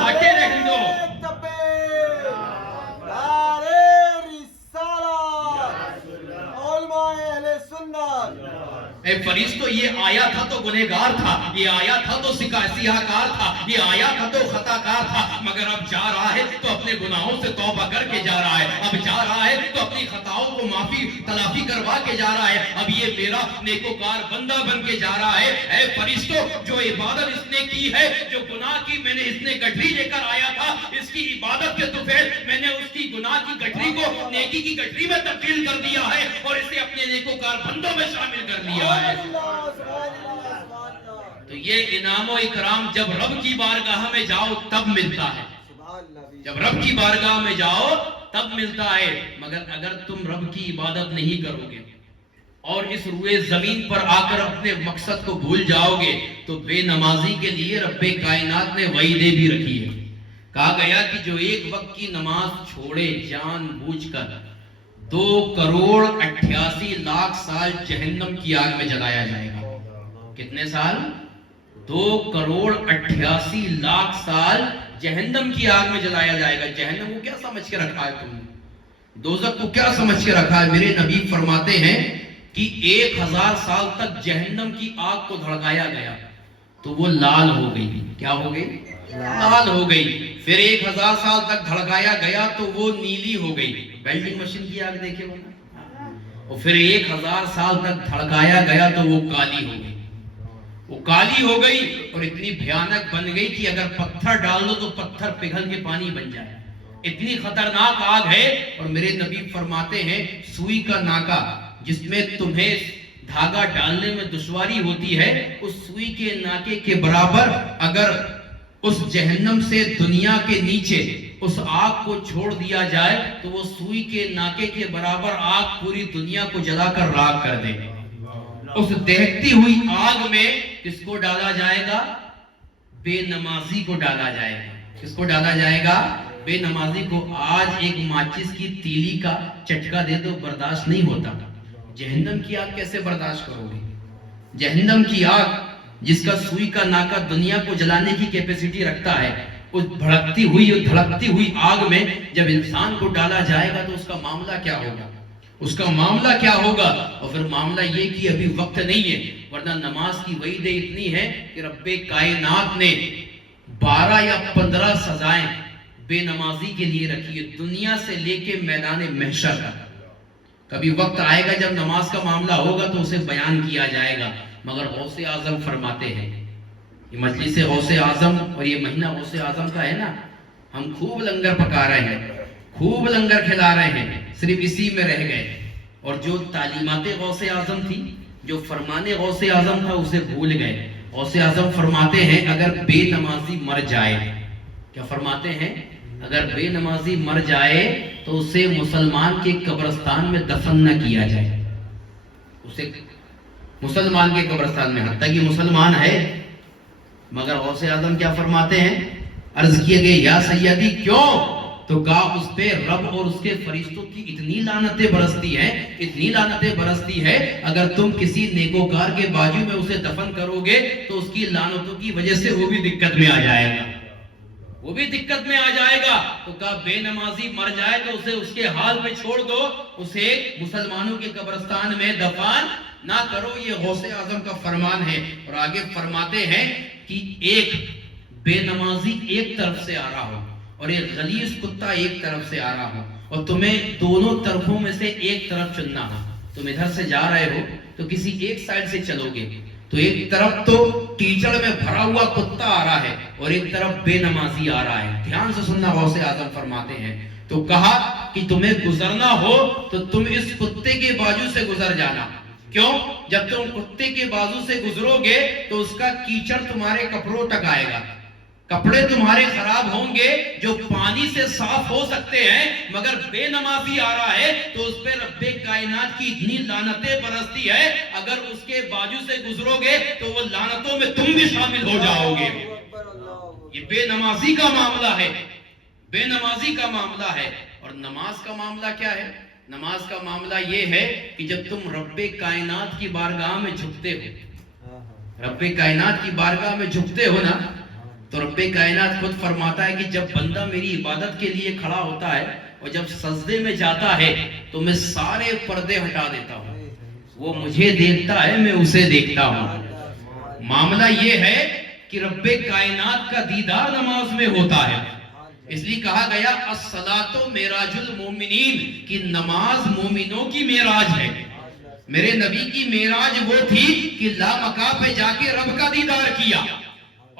ہٹے رہنے دو۔ اے فرشتوں یہ آیا تھا تو گنہگار تھا، یہ آیا تھا تو سیاہ کار تھا، یہ آیا تھا تو خطا کار تھا، مگر اب جا رہا ہے تو اپنے گناہوں سے توبہ کر کے جا رہا ہے، اب جا رہا ہے تو اپنی خطاؤں کو معافی تلافی کروا کے جا رہا ہے، اب یہ میرا نیکوکار بندہ بن کے جا رہا ہے۔ اے فرشتوں جو عبادت اس نے کی ہے، جو گناہ کی میں نے اس نے گٹھری لے کر آیا تھا، اس کی عبادت کے طفیل میں نے اس کی گناہ کی گٹھری کو نیکی کی گٹھری میں تبدیل کر دیا ہے، اور اسے اپنے نیکوکار بندوں میں شامل کر لیا ہے۔ تو یہ انعام و اکرام جب رب کی بارگاہ میں جاؤ تب ملتا ہے، جب رب کی بارگاہ میں جاؤ تب ملتا ہے، مگر اگر تم رب کی عبادت نہیں کرو گے اور اس روئے زمین پر آ کر اپنے مقصد کو بھول جاؤ گے تو بے نمازی کے لیے رب کائنات نے وعیدیں بھی رکھی ہے۔ کہا گیا کہ جو ایک وقت کی نماز چھوڑے جان بوجھ کر 2,88,00,000 سال جہنم کی آگ میں جلایا جائے گا۔ کتنے سال؟ 2,88,00,000 سال جہنم کی آگ میں جلایا جائے گا۔ جہنم کو کیا سمجھ کے رکھا ہے تم نے؟ دوزخ کو کیا سمجھ کے رکھا ہے؟ میرے نبی فرماتے ہیں کہ 1,000 سال تک جہنم کی آگ کو دھڑکایا گیا تو وہ لال ہو گئی۔ کیا ہو گئی؟ لال ہو گئی۔ پھر 1,000 سال تک دھڑکایا گیا تو وہ نیلی ہو گئی۔ ویلڈنگ مشین کی آگ دیکھے ہونا۔ اور پھر 1,000 سال تک دھڑکایا گیا تو وہ کالی ہو گئی۔ وہ کالی ہو گئی اور اتنی بھیانک بن گئی کہ اگر پتھر ڈال دو تو پتھر پگھل کے پانی بن جائے، اتنی خطرناک آگ ہے۔ اور میرے نبی فرماتے ہیں سوئی کا ناکا جس میں تمہیں دھاگا ڈالنے میں دشواری ہوتی ہے، اس سوئی کے ناکے کے برابر اگر اس جہنم سے دنیا کے نیچے اس آگ کو چھوڑ دیا جائے تو وہ سوئی کے ناکے کے برابر آگ پوری دنیا کو جلا کر راکھ کر دے گا۔ اس دہتی ہوئی آگ میں کس کو ڈالا جائے گا؟ بے نمازی کو ڈالا جائے گا۔ کس کو ڈالا جائے گا؟ بے نمازی کو۔ آج ایک ماچس کی تیلی کا چٹکا دے تو برداشت نہیں ہوتا، جہنم کی آگ کیسے برداشت کرو گے؟ جہنم کی آگ جس کا سوئی کا ناکا دنیا کو جلانے کی کیپیسٹی رکھتا ہے، اس بھڑکتی ہوئی اور دھڑکتی ہوئی آگ میں جب انسان کو ڈالا جائے گا تو اس کا معاملہ کیا ہوگا؟ اس کا معاملہ کیا ہوگا؟ اور پھر معاملہ یہ کہ ابھی وقت نہیں ہے، ورنہ نماز کی وعید اتنی ہے کہ رب کائنات نے 12 یا 15 سزائیں بے نمازی کے لیے رکھی ہے، دنیا سے لے کے میدان محشر تک۔ کبھی وقت آئے گا جب نماز کا معاملہ ہوگا تو اسے بیان کیا جائے گا، مگر غوث اعظم فرماتے ہیں، یہ مجلس غوث اعظم اور یہ مہینہ غوث اعظم کا ہے نا، ہم خوب لنگر پکا رہے ہیں، خوب لنگر کھلا رہے ہیں، صرف اسی میں رہ گئے، اور جو تعلیمات غوث اعظم تھی، جو فرمان غوث اعظم تھا اسے بھول گئے۔ غوث اعظم فرماتے ہیں اگر بے نمازی مر جائے، کیا فرماتے ہیں؟ اگر بے نمازی مر جائے تو اسے مسلمان کے قبرستان میں دفن نہ کیا جائے، اسے مسلمان کے قبرستان میں، حتیٰ کہ مسلمان ہے، مگر غوث اعظم کیا فرماتے ہیں؟ عرض کیے گئے یا سیدی کیوں؟ تو کہا اس پہ رب اور اس کے فرشتوں کی اتنی لعنتیں برستی ہیں، اتنی لعنتیں برستی ہے، اگر تم کسی نیکوکار کے باجو میں اسے دفن کرو گے تو اس کی لعنتوں کی وجہ سے وہ بھی دقت میں آ جائے گا، وہ بھی دقت میں آ جائے گا۔ تو کہا بے نمازی مر جائے تو اسے اس کے حال میں چھوڑ دو، اسے مسلمانوں کے قبرستان میں دفن نہ کرو، یہ غوث اعظم کا فرمان ہے۔ اور آگے فرماتے ہیں کہ ایک بے نمازی ایک طرف سے آ رہا ہو اور ایک غلیظ کتا ایک طرف سے آ رہا ہو، اور تمہیں دونوں طرفوں میں سے ایک طرف چننا ہو، تم ادھر سے جا رہے ہو تو کسی ایک سائڈ سے چلو گے، تو ایک طرف تو کیچڑ میں بھرا ہوا کتا آ رہا ہے اور ایک طرف بے نمازی آ رہا ہے، دھیان سے سننا، غوث اعظم فرماتے ہیں۔ تو کہا کہ تمہیں گزرنا ہو تو تم اس کتے کے بازو سے گزر جانا، کیوں؟ جب تم کتے کے بازو سے گزرو گے تو اس کا کیچڑ تمہارے کپڑوں تک آئے گا، کپڑے تمہارے خراب ہوں گے جو پانی سے صاف ہو سکتے ہیں، مگر بے نمازی آ رہا ہے تو اس پہ رب کائنات کی اتنی لعنتیں برستی ہے، اگر اس کے بازو سے گزرو گے تو وہ لعنتوں میں تم بھی شامل ہو جاؤ گے۔ یہ بے نمازی کا معاملہ ہے، بے نمازی کا معاملہ ہے۔ اور نماز کا معاملہ کیا ہے؟ نماز کا معاملہ یہ ہے کہ جب تم رب کائنات کی بارگاہ میں جھکتے ہو، رب کائنات کی بارگاہ میں جھکتے ہو نا، تو رب کائنات خود فرماتا ہے کہ جب بندہ میری عبادت کے لیے کھڑا ہوتا ہے اور جب سجدے میں جاتا ہے تو میں سارے پردے ہٹا دیتا ہوں، وہ مجھے دیکھتا ہے، میں اسے دیکھتا ہوں۔ معاملہ یہ ہے کہ رب کائنات کا دیدار نماز میں ہوتا ہے، اس لیے کہا گیا الصلاۃ معراج المومنین، کہ نماز مومنوں کی معراج ہے۔ میرے نبی کی معراج وہ تھی کہ لامکاں پہ جا کے رب کا دیدار کیا،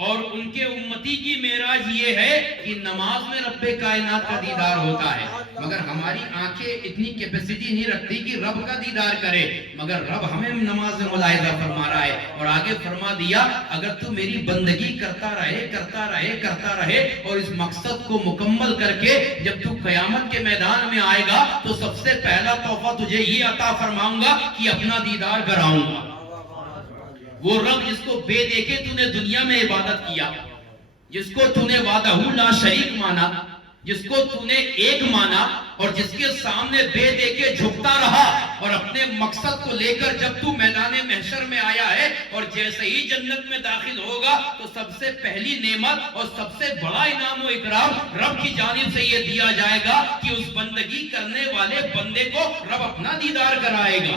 اور ان کے امتی کی معراج یہ ہے کہ نماز میں رب کائنات کا دیدار ہوتا ہے۔ مگر ہماری آنکھیں اتنی کیپیسٹی نہیں رکھتی کہ رب کا دیدار کرے، مگر رب ہمیں نماز میں ملاحظہ فرما رہا ہے، اور آگے فرما دیا اگر تو میری بندگی کرتا رہے کرتا رہے کرتا رہے اور اس مقصد کو مکمل کر کے جب تو قیامت کے میدان میں آئے گا تو سب سے پہلا تحفہ تجھے یہ عطا فرماؤں گا کہ اپنا دیدار کراؤں گا۔ وہ رب جس کو بے دیکھے تو نے دنیا میں عبادت کیا، جس کو تو نے وحدہ لا شریک مانا، جس کو تو نے ایک مانا، اور جس کے سامنے بے دیکھے جھکتا رہا، اور اپنے مقصد کو لے کر جب تو میدان محشر میں آیا ہے اور جیسے ہی جنت میں داخل ہوگا تو سب سے پہلی نعمت اور سب سے بڑا انعام و اکرام رب کی جانب سے یہ دیا جائے گا کہ اس بندگی کرنے والے بندے کو رب اپنا دیدار کرائے گا،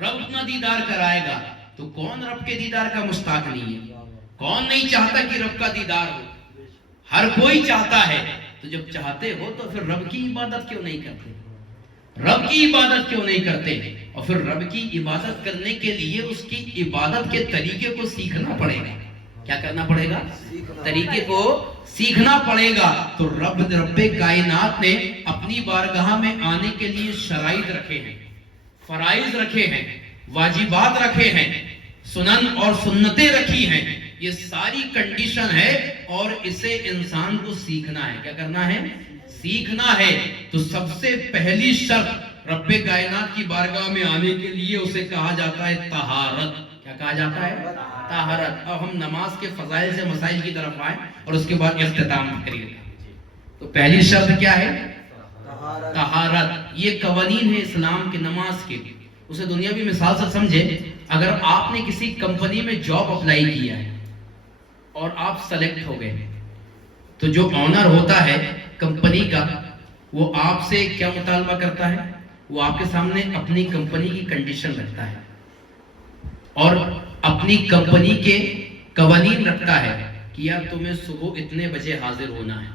رب اپنا دیدار کرائے گا۔ تو کون رب کے دیدار کا مشتاق نہیں ہے؟ کون نہیں چاہتا کہ رب کا دیدار ہو؟ ہر کوئی چاہتا ہے۔ تو جب چاہتے ہو تو پھر رب کی عبادت کیوں نہیں کرتے؟ رب کی عبادت کیوں نہیں کرتے؟ اور پھر رب کی عبادت کرنے کے لیے اس کی عبادت کے طریقے کو سیکھنا پڑے گا۔ کیا کرنا پڑے گا؟ طریقے کو سیکھنا پڑے گا۔ تو رب کائنات نے اپنی بارگاہ میں آنے کے لیے شرائط رکھے ہیں، فرائض رکھے ہیں، واجبات رکھے ہیں، سنن اور سنتیں رکھی ہیں، یہ ساری کنڈیشن ہے اور اسے انسان کو سیکھنا ہے۔ کیا کرنا ہے؟ سیکھنا ہے۔ تو سب سے پہلی شرط رب کائنات کی بارگاہ میں آنے کے لیے اسے کہا جاتا ہے طہارت۔ کیا کہا جاتا ہے؟ طہارت۔ اب ہم نماز کے فضائل سے مسائل کی طرف آئیں اور اس کے بعد اختتام کریے گا۔ تو پہلی شرط کیا ہے؟ طہارت۔ یہ قوانین ہے اسلام کے، نماز کے۔ اسے دنیاوی مثال سے سمجھے، اگر آپ نے کسی کمپنی میں جاب اپلائی کیا ہے اور آپ سلیکٹ ہو گئے، تو جو آنر ہوتا ہے کمپنی کا، وہ آپ سے کیا مطالبہ کرتا ہے؟ وہ آپ کے سامنے اپنی کمپنی کی کنڈیشن رکھتا ہے اور اپنی کمپنی کے قوانین رکھتا ہے کہ یار تمہیں صبح اتنے بجے حاضر ہونا ہے،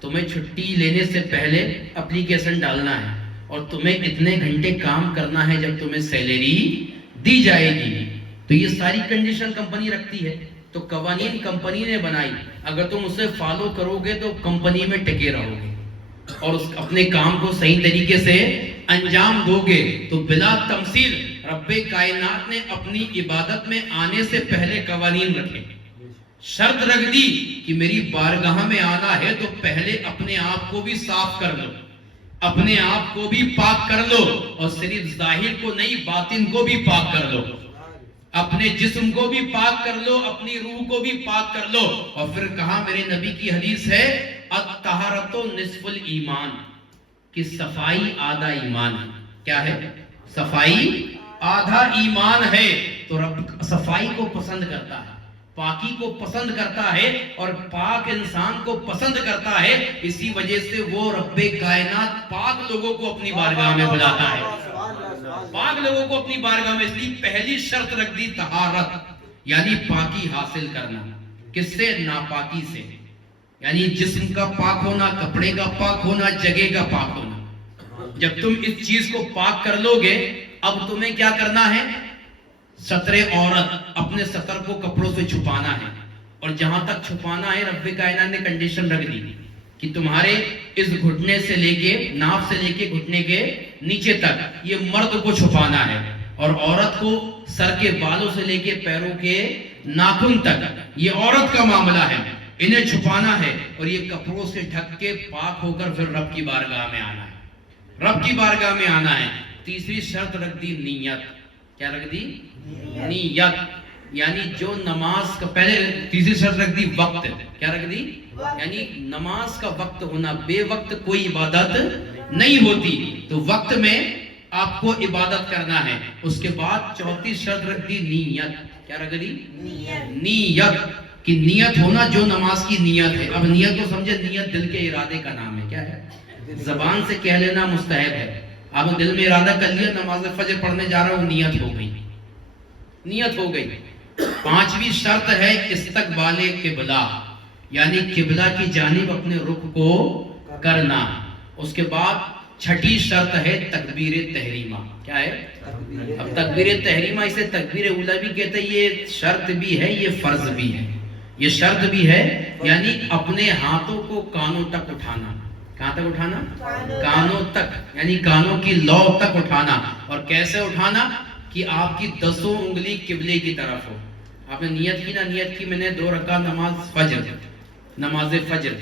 تمہیں چھٹی لینے سے پہلے اپلیکیشن ڈالنا ہے، اور تمہیں اتنے گھنٹے کام کرنا ہے جب تمہیں سیلری دی جائے گی۔ تو یہ ساری کنڈیشن کمپنی رکھتی ہے۔ تو قوانین کمپنی نے بنائی، اگر تم اسے فالو کرو گے تو کمپنی میں ٹکے رہو گے اور اپنے کام کو صحیح طریقے سے انجام دو گے۔ تو بلا تمثیل رب کائنات نے اپنی عبادت میں آنے سے پہلے قوانین رکھے، شرط رکھ دی کہ میری بارگاہ میں آنا ہے تو پہلے اپنے آپ کو بھی صاف کر لو، اپنے آپ کو بھی پاک کر لو، اور صرف ظاہر کو نہیں باطن کو بھی پاک کر لو، اپنے جسم کو بھی پاک کر لو، اپنی روح کو بھی پاک کر لو۔ اور پھر کہا، میرے نبی کی حدیث ہے الطہارۃ نصف الایمان، کہ صفائی آدھا ایمان ہے۔ کیا ہے؟ صفائی آدھا ایمان ہے۔ تو رب صفائی کو پسند کرتا ہے، پاکی کو پسند کرتا ہے، اور پاک انسان کو پسند کرتا ہے۔ اسی وجہ سے وہ رب کائنات پاک لوگوں کو اپنی بارگاہ میں بلاتا ہے، پاک لوگوں کو اپنی بارگاہ میں۔ اس لیے پہلی شرط رکھ دی طہارت، یعنی پاکی حاصل کرنا۔ کس سے؟ ناپاکی سے، یعنی جسم کا پاک ہونا، کپڑے کا پاک ہونا، جگہ کا پاک ہونا۔ جب تم اس چیز کو پاک کر لو گے، اب تمہیں کیا کرنا ہے؟ ستر عورت، اپنے ستر کو کپڑوں سے چھپانا ہے، اور جہاں تک چھپانا ہے رب کائنات نے کنڈیشن رکھ دی کہ تمہارے اس گھٹنے سے لے کے، ناف سے لے کے گھٹنے کے نیچے تک یہ مرد کو چھپانا ہے، اور عورت کو سر کے بالوں سے لے کے پیروں کے ناخن تک یہ عورت کا معاملہ ہے، انہیں چھپانا ہے، اور یہ کپڑوں سے ڈھک کے پاک ہو کر پھر رب کی بارگاہ میں آنا ہے، رب کی بارگاہ میں آنا ہے۔ تیسری شرط رکھ دی نیت۔ کیا رکھ دی؟ نیت، یعنی جو نماز کا پہلے تیسری شرط رکھ دی وقت۔ کیا رکھ دی؟ یعنی نماز کا وقت ہونا، بے وقت کوئی عبادت نہیں ہوتی، تو وقت میں آپ کو عبادت کرنا ہے۔ اس کے بعد چوتھی شرط رکھ دی نیت۔ کیا رکھ دی؟ نیت، کہ نیت ہونا جو نماز کی نیت ہے۔ اب نیت کو سمجھے، نیت دل کے ارادے کا نام ہے۔ کیا ہے؟ زبان سے کہہ لینا مستحب ہے، آپ دل میں ارادہ کر لیا نماز فجر پڑھنے جا رہا ہوں، نیت ہو گئی، نیت ہو گئی۔ پانچویں شرط ہے استقبال قبلہ، یعنی قبلہ کی جانب اپنے رخ کو کرنا۔ اس کے بعد چھٹی شرط ہے تکبیر تحریمہ۔ کیا ہے؟ اب تکبیر تحریمہ، اسے تکبیر اولیٰ بھی کہتے ہیں، یہ شرط بھی ہے، یہ فرض بھی ہے، یہ شرط بھی ہے، یعنی اپنے ہاتھوں کو کانوں تک اٹھانا۔ کہاں تک اٹھانا؟ کانوں تک، یعنی کانوں کی لو تک اٹھانا۔ اور کیسے اٹھانا؟ کہ آپ کی 10 انگلی قبلے کی طرف ہو۔ آپ نے نیت کی نا، نیت کی میں نے 2 رکعت نماز فجر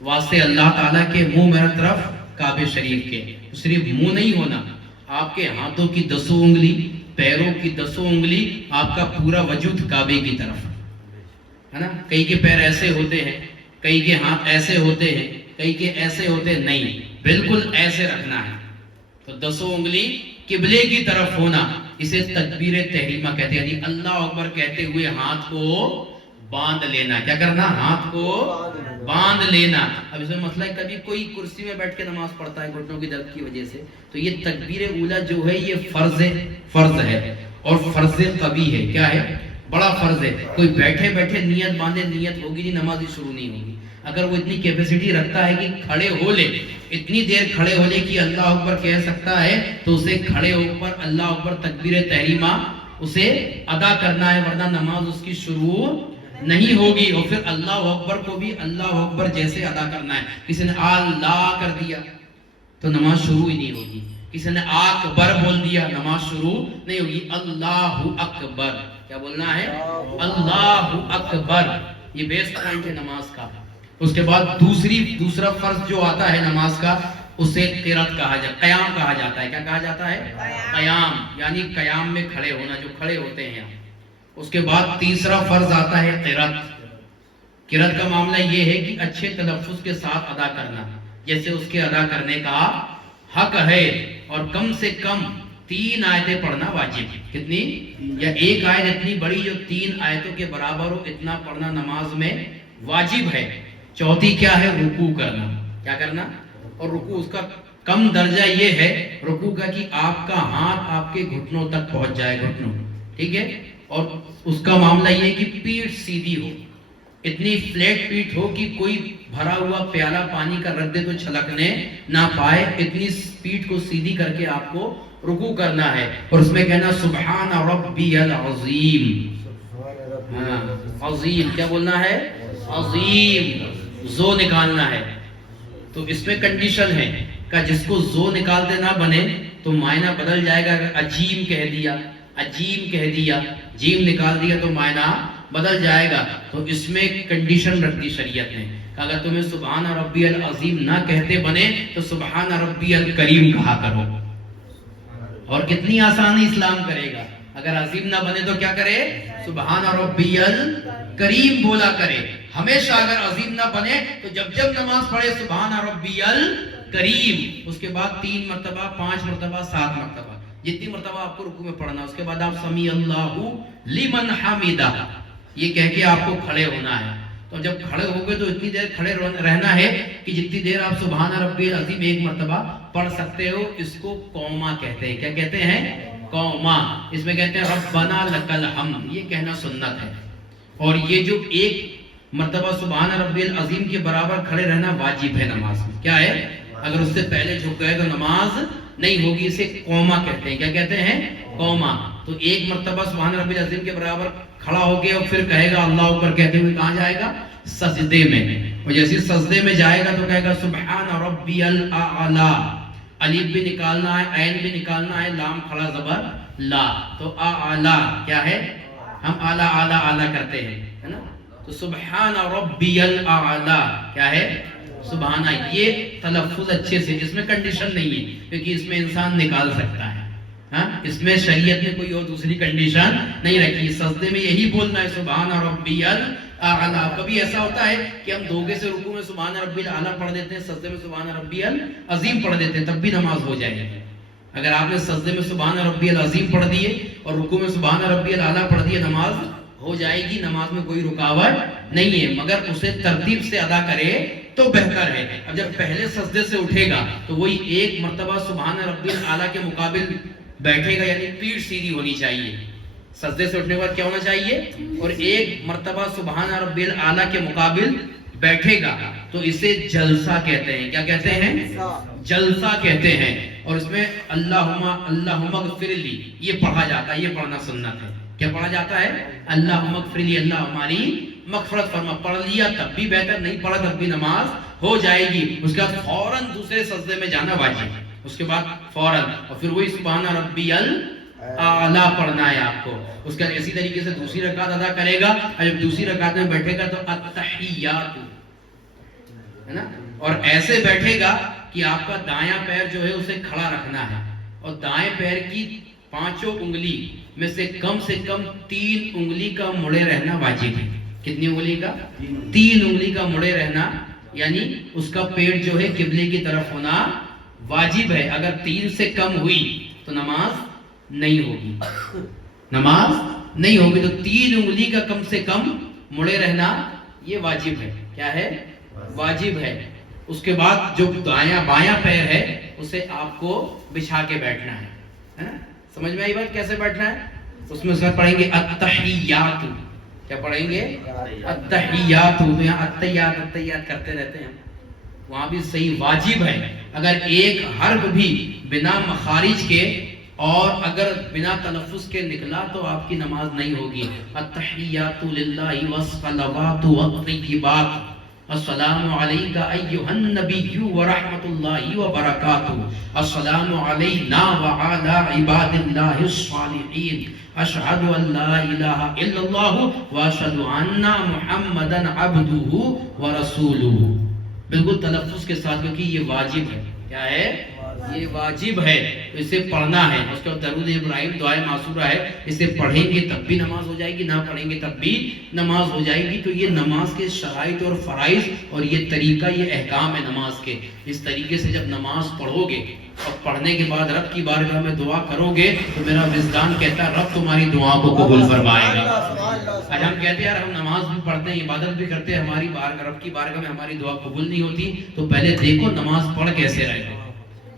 واسطے اللہ تعالیٰ کے منہ میرا طرف کعبہ شریف کے، صرف منہ نہیں ہونا، آپ کے ہاتھوں کی 10 انگلی، پیروں کی 10 انگلی، آپ کا پورا وجود کعبے کی طرف ہے نا۔ کئی کے پیر ایسے ہوتے ہیں، کئی کے ہاتھ ایسے ہوتے ہیں، کئی کے ایسے ہوتے نہیں، بالکل ایسے رکھنا ہے۔ تو 10 انگلی قبلے کی طرف ہونا، اسے تکبیر تحریمہ کہتے ہیں، یعنی اللہ اکبر کہتے ہوئے ہاتھ کو باندھ لینا۔ کیا کرنا؟ ہاتھ کو باندھ لینا۔ اب اس میں مسئلہ ہے، کبھی کوئی کرسی میں بیٹھ کے نماز پڑھتا ہے گھٹنوں کی درد کی وجہ سے، تو یہ تکبیر اولیٰ جو ہے یہ فرض ہے، اور فرض قوی ہے۔ کیا ہے؟ بڑا فرض ہے۔ کوئی بیٹھے بیٹھے نیت باندھے، نیت ہوگی نہیں، نماز ہی شروع نہیں ہوگی۔ اگر وہ اتنی کیپیسٹی رکھتا ہے کہ کھڑے ہو لے، اتنی دیر کھڑے ہو لے کہ اللہ اکبر کہہ سکتا ہے، تو اسے کھڑے ہو کر اللہ اکبر تکبیر تحریمہ اسے ادا کرنا ہے، ورنہ نماز اس کی شروع نہیں ہوگی۔ اور پھر اللہ اکبر کو بھی اللہ اکبر جیسے ادا کرنا ہے۔ کسی نے اللہ کر دیا تو نماز شروع ہی نہیں ہوگی۔ کسی نے اکبر بول دیا نماز شروع نہیں ہوگی، اللہ اکبر. کیا بولنا ہے؟ اللہ اکبر. یہ بیس پوائنٹ ہے نماز کا. اس کے بعد دوسرا فرض جو آتا ہے نماز کا اسے قرات کہا جاتا ہے، قیام کہا جاتا ہے. کیا کہا جاتا ہے؟ قیام، یعنی قیام میں کھڑے ہونا، جو کھڑے ہوتے ہیں. اس کے بعد تیسرا فرض آتا ہے قرات. قرات کا معاملہ یہ ہے کہ اچھے تلفظ کے ساتھ ادا کرنا، جیسے اس کے ادا کرنے کا حق ہے، اور کم سے کم 3 آیتیں پڑھنا واجب. کتنی؟ یا ایک آیت اتنی بڑی جو 3 آیتوں کے برابر ہو، اتنا پڑھنا نماز میں واجب ہے. چوتھی کیا ہے؟ رکوع کرنا. کیا کرنا؟ اور رکوع اس کا کم درجہ یہ ہے رکوع کا کہ آپ کا ہاتھ آپ کے گھٹنوں تک پہنچ جائے، گھٹنوں. ٹھیک ہے؟ اور اس کا معاملہ یہ ہے کہ پیٹھ سیدھی ہو، اتنی فلیٹ پیٹھ ہو کہ کوئی بھرا ہوا پیالہ پانی کا رکھ دے تو چھلکنے نہ پائے. اتنی پیٹھ کو سیدھی کر کے آپ کو رکوع کرنا ہے. اور اس میں کہنا سبحان ربی العظیم. عظیم کیا بولنا ہے؟ عظیم. زو نکالنا ہے. تو اس میں کنڈیشن ہے کہ جس کو زو نکالتے نہ بنے تو معنی بدل جائے گا. اگر عجیم کہہ دیا، عجیم کہہ دیا، جیم نکال دیا تو معنی بدل جائے گا. تو اس میں کنڈیشن رکھ دی شریعت نے کہ اگر تمہیں سبحان ربی العظیم نہ کہتے بنے تو سبحان ربی الکریم کہا کرو. اور کتنی آسانی اسلام کرے گا. اگر عظیم نہ بنے تو کیا کرے؟ سبحان ربی الکریم بولا کرے. ہمیشہ اگر عظیم نہ بنے تو جب نماز پڑھے سبحان ربی الکریم. اس کے بعد 3 مرتبہ، 5 مرتبہ، 7 مرتبہ، جتنی مرتبہ آپ کو رکوع میں پڑھنا. اس کے بعد آپ سمیع اللہ لمن حمدہ یہ کہہ کے آپ کو کھڑے ہونا ہے. تو جب کھڑے ہو گئے تو اتنی دیر کھڑے رہنا ہے کہ جتنی دیر آپ سبحان ربی العظیم 1 مرتبہ پڑھ سکتے ہو. اس کو قوما کہتے ہیں. کیا کہتے ہیں؟ قوما. اس میں کہتے ہیں ربنا لک الحمد. یہ کہنا سنت ہے. اور یہ جو 1 مرتبہ سبحان ربی العظیم کے برابر کھڑے رہنا واجب ہے نماز میں. کیا ہے؟ اگر اس سے پہلے جھک گئے تو نماز نہیں ہوگی. اسے قوما کہتے ہیں. کیا کہتے ہیں؟ قوما. تو 1 مرتبہ سبحان ربی العظیم کے برابر کھڑا ہو کے اور پھر کہے گا اللہ اکبر کہتے ہوئے کہاں جائے گا؟ سجدے میں. اور جیسے سجدے میں جائے گا تو کہے گا سبحان ربی الاعلی. الف بھی نکالنا ہے، عین بھی نکالنا ہے، لام کھڑا زبر لا. تو اعلی کیا ہے؟ ہم اعلی اعلی اعلی کرتے ہیں، ہے نا. تو سبحان ربی الاعلی کیا ہے؟ سبحانہ. یہ تلفظ اچھے سے، اس میں کنڈیشن نہیں ہے کیونکہ اس میں انسان نکال سکتا ہے. ہاں، اس میں شریعت نے کوئی اور دوسری کنڈیشن نہیں رکھی. سجدے میں یہی بولنا ہے سبحان ربی الاعلی. کبھی ایسا ہوتا ہے کہ ہم دھوکے سے رکوع میں سبحان ربی الاعلی پڑھ دیتے ہیں، سجدے میں سبحان ربی العظیم پڑھ دیتے ہیں، تب بھی نماز ہو جائے گی. اگر آپ نے سجدے میں سبحان ربی العظیم پڑھ دیے اور رکوع میں سبحان ربی الاعلی پڑھ دیے، نماز ہو جائے گی. نماز میں کوئی رکاوٹ نہیں ہے، مگر اسے ترتیب سے ادا کرے تو بہتر ہے. اب جب پہلے سجدے سے اٹھے گا تو وہی 1 مرتبہ سبحان ربی الاعلی کے مقابل بیٹھے گا، یعنی پیٹھ سیدھی ہونی چاہیے. سجدے سے اٹھنے کے بعد کیا ہونا چاہیے؟ اور 1 مرتبہ سبحان ربی الاعلی کے مقابل بیٹھے گا. تو اسے جلسہ کہتے ہیں. کیا کہتے ہیں؟ جلسہ کہتے ہیں. اور اس میں اللہم اغفر لی یہ پڑھا جاتا ہے. یہ پڑھنا سنت ہے. کیا پڑھا جاتا ہے؟ اللہم اغفر لی، اللہ ہماری مغفرت فرما. پڑھ لیا تب بھی بہتر، نہیں پڑھا تب بھی نماز ہو جائے گی. اس کے بعد فوراً دوسرے سجدے میں جانا واجب ہے. اس کے بعد فوراً اور پھر وہی سبحان ربی الاعلی پڑھنا ہے آپ کو. اس کے بعد اسی طریقے سے دوسری رکعت ادا کرے گا. اور جب دوسری رکعت میں بیٹھے گا تو التحیات ہے نا، اور ایسے بیٹھے گا کہ آپ کا دایاں پیر جو ہے اسے کھڑا رکھنا ہے، اور دائیں پیر کی 5 انگلی میں سے کم 3 انگلی کا مڑے رہنا واجب ہے. کتنی انگلی کا؟ 3 انگلی کا مڑے رہنا، یعنی اس کا پیٹ جو ہے قبلے کی طرف ہونا واجب ہے. اگر 3 سے کم ہوئی تو نماز نہیں ہوگی. نماز نہیں ہوگی. تو 3 انگلی کا کم سے کم مڑے رہنا یہ واجب ہے. کیا ہے؟ واجب ہے. اس کے بعد جو دایاں بایاں پیر ہے اسے آپ کو بچھا کے بیٹھنا ہے. سمجھ میں آئی بات کیسے بیٹھنا ہے؟ اس میں اس کا پڑھیں گے التحیات. کیا پڑھیں گے؟ التحیات. یہاں التحیات کرتے رہتے ہیں، وہاں بھی صحیح واجب ہے. اگر ایک حرف بھی بنا مخارج کے اور اگر بنا تلفظ کے نکلا تو آپ کی نماز نہیں ہوگی. التحیات للہ والصلوات والطیبات. السلام علیکہ ایہا النبی ورحمۃ اللہ وبرکاتہ، السلام علینا وعلی عباد اللہ الصالحین، اشہد ان لا الہ الا اللہ واشہد ان محمدا عبدہ ورسولہ۔ بالکل تلفظ کے ساتھ، کیونکہ یہ واجب ہے۔ کیا ہے؟ یہ واجب ہے، تو اسے پڑھنا ہے۔ اس کے بعد درود ابراہیم دعائے معصورہ ہے، اسے پڑھیں گے تب بھی نماز ہو جائے گی، نہ پڑھیں گے تب بھی نماز ہو جائے گی۔ تو یہ نماز کے شرائط اور فرائض اور یہ طریقہ، یہ احکام ہے نماز کے۔ اس طریقے سے جب نماز پڑھو گے اور پڑھنے کے بعد رب کی بارگاہ میں دعا کرو گے تو میرا وجدان کہتا ہے رب تمہاری دعا کو قبول فرمائے گا۔ آج ہم کہتے ہیں یار ہم نماز بھی پڑھتے ہیں، عبادت بھی کرتے ہیں، ہماری رب کی بارگاہ میں ہماری دعا قبول نہیں ہوتی۔ تو پہلے دیکھو نماز پڑھ کیسے رہے ہو،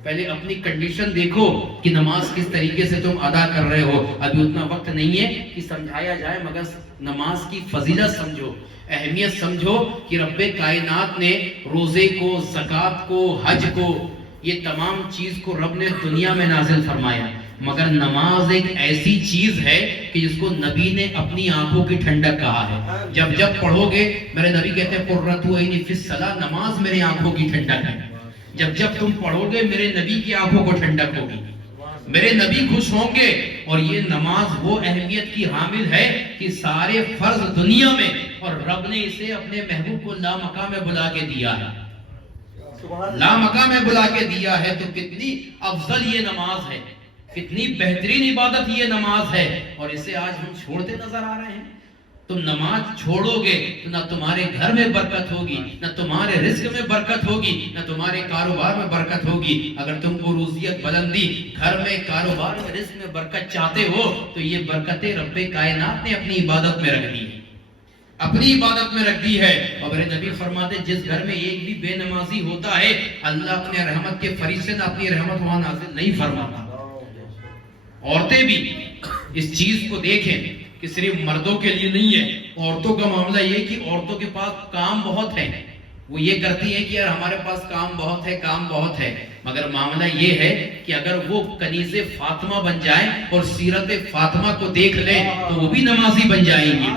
پہلے اپنی کنڈیشن دیکھو کہ نماز کس طریقے سے تم ادا کر رہے ہو۔ ابھی اتنا وقت نہیں ہے کہ سمجھایا جائے، مگر نماز کی فضیلت سمجھو، اہمیت سمجھو کہ رب کائنات نے روزے کو، زکوٰۃ کو، حج کو، یہ تمام چیز کو رب نے دنیا میں نازل فرمایا، مگر نماز ایک ایسی چیز ہے کہ جس کو نبی نے اپنی آنکھوں کی ٹھنڈک کہا ہے۔ جب جب پڑھو گے، میرے نبی کہتے ہیں قرۃ عینی فی الصلاۃ، نماز میرے آنکھوں کی ٹھنڈک ہے۔ جب جب تم پڑھو گے میرے نبی کی آنکھوں کو ٹھنڈک ہوگی، میرے نبی خوش ہوں گے۔ اور یہ نماز وہ اہمیت کی حامل ہے کہ سارے فرض دنیا میں، اور رب نے اسے اپنے محبوب کو لامقام میں بلا کے دیا ہے، لامقام میں بلا کے دیا ہے۔ تو کتنی افضل یہ نماز ہے، کتنی بہترین عبادت یہ نماز ہے، اور اسے آج ہم چھوڑتے نظر آ رہے ہیں۔ تم نماز چھوڑو گے تو نہ تمہارے گھر میں برکت ہوگی، نہ تمہارے رزق میں برکت ہوگی، نہ تمہارے کاروبار میں برکت ہوگی۔ اگر تم کو روزیت، بلندی، گھر میں، کاروبار میں، رزق میں برکت چاہتے ہو تو یہ برکتیں رب کائنات نے اپنی عبادت میں رکھ دی ہے، اپنی عبادت میں رکھ دی ہے۔ اور میرے نبی فرماتے جس گھر میں ایک بھی بے نمازی ہوتا ہے اللہ اپنے رحمت کے فرشتے سے اپنی رحمت وہاں نازل نہیں فرماتا۔ عورتیں بھی اس چیز کو دیکھیں کہ صرف مردوں کے لیے نہیں ہے، عورتوں کا معاملہ یہ کہ عورتوں کے پاس کام بہت ہے، وہ یہ کرتی ہیں کہ یار ہمارے پاس کام بہت ہے، کام بہت ہے، مگر معاملہ یہ ہے کہ اگر وہ کنیز فاطمہ بن جائیں اور سیرت فاطمہ کو دیکھ لیں تو وہ بھی نمازی بن جائیں گی۔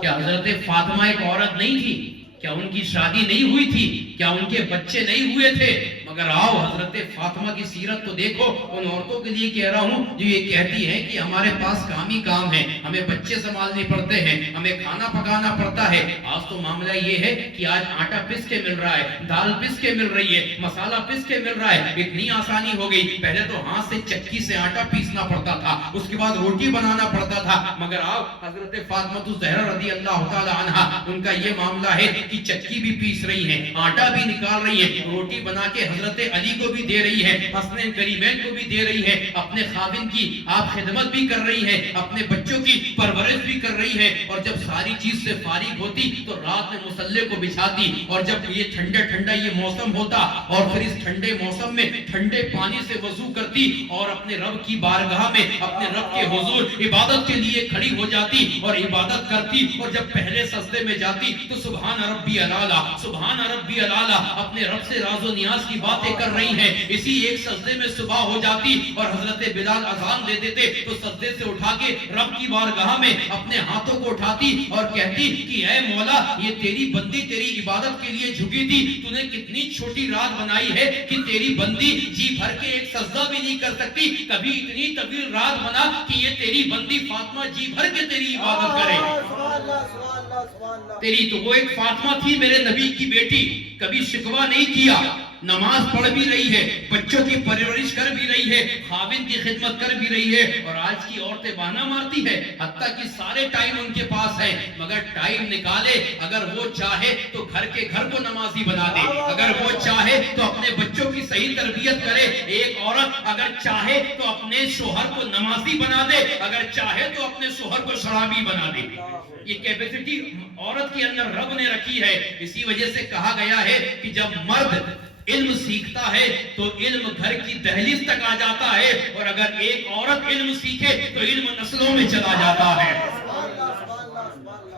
کیا حضرت فاطمہ ایک عورت نہیں تھی؟ کیا ان کی شادی نہیں ہوئی تھی؟ کیا ان کے بچے نہیں ہوئے تھے؟ مگر آؤ حضرت فاطمہ کی سیرت کو دیکھو۔ ان عورتوں کے لیے کہہ رہا ہوں جو یہ کہتی ہیں کہ ہمارے پاس کام ہی کام ہے، ہمیں بچے سنبھالنے پڑتے ہیں، ہمیں کھانا پکانا پڑتا ہے۔ آج تو معاملہ یہ ہے کہ آج آٹا پس کے مل رہا ہے، دال پس کے مل رہی ہے، مسالہ پس کے مل رہا ہے، اتنی آسانی ہو گئی۔ پہلے تو ہاتھ سے چکی سے آٹا پیسنا پڑتا تھا، اس کے بعد روٹی بنانا پڑتا تھا، مگر آؤ حضرت فاطمہ الزہرا رضی اللہ تعالی عنہا، ان کا یہ معاملہ ہے کہ چکی بھی پیس رہی ہیں، آٹا بھی نکال رہی ہیں، روٹی بنا کے حضرت علی کو بھی دے رہی ہے، حسنین کریمین کو بھی دے رہی ہے، اپنے خاوند کی آپ خدمت بھی کر رہی ہیں، اپنے بچوں کی پرورش بھی کر رہی ہیں۔ اور جب ساری چیز سے فارغ ہوتی تو رات میں مصلے کو بچھاتی، اور جب یہ ٹھنڈا ٹھنڈا یہ موسم ہوتا اور پھر اس ٹھنڈے موسم میں ٹھنڈے پانی سے وضو کرتی اور اپنے رب کی بارگاہ میں اپنے رب کے حضور عبادت کے لیے کھڑی ہو جاتی اور عبادت کرتی۔ اور جب پہلے سجدے میں جاتی تو سبحان ربی الاعلیٰ، سبحان ربی الاعلیٰ، اپنے رب سے راز و نیاز کی باتیں کر رہی ہیں۔ اسی ایک سجدے میں صبح ہو جاتی اور حضرت بلال اذان دے دیتے تو سجدے سے اٹھا کے رب کی بارگاہ میں اپنے ہاتھوں کو اٹھاتی اور کہتی کہ اے مولا یہ تیری بندی تیری عبادت کے لیے جھکی تھی، تو نے کتنی چھوٹی رات بنائی ہے کہ تیری بندی جی بھر کے ایک سجدہ بھی نہیں کر سکتی، کبھی اتنی طویل رات بنا کہ یہ تیری بندی فاطمہ جی بھر کے تیری عبادت کرے۔ تیری تو وہ ایک فاطمہ تھی میرے نبی کی بیٹی، کبھی شکوہ نہیں کیا، نماز پڑھ بھی رہی ہے، بچوں کی پرورش کر بھی رہی ہے، خاوند کی خدمت کر بھی رہی ہے۔ اور آج کی عورتیں بہانہ مارتی ہے، حتیٰ کہ سارے ٹائم ان کے پاس ہے، مگر ٹائم نکالے اگر وہ چاہے تو گھر کے گھر کو نمازی بنا دے، اگر وہ چاہے تو اپنے بچوں کی صحیح تربیت کرے۔ ایک عورت اگر چاہے تو اپنے شوہر کو نمازی بنا دے، اگر چاہے تو اپنے شوہر کو شرابی بنا دے۔ یہ کیپیسٹی عورت کے اندر رب نے رکھی ہے۔ اسی وجہ سے کہا گیا ہے کہ جب مرد علم سیکھتا ہے تو علم گھر کی دہلیز تک آ جاتا ہے، اور اگر ایک عورت علم سیکھے تو علم نسلوں میں چلا جاتا ہے۔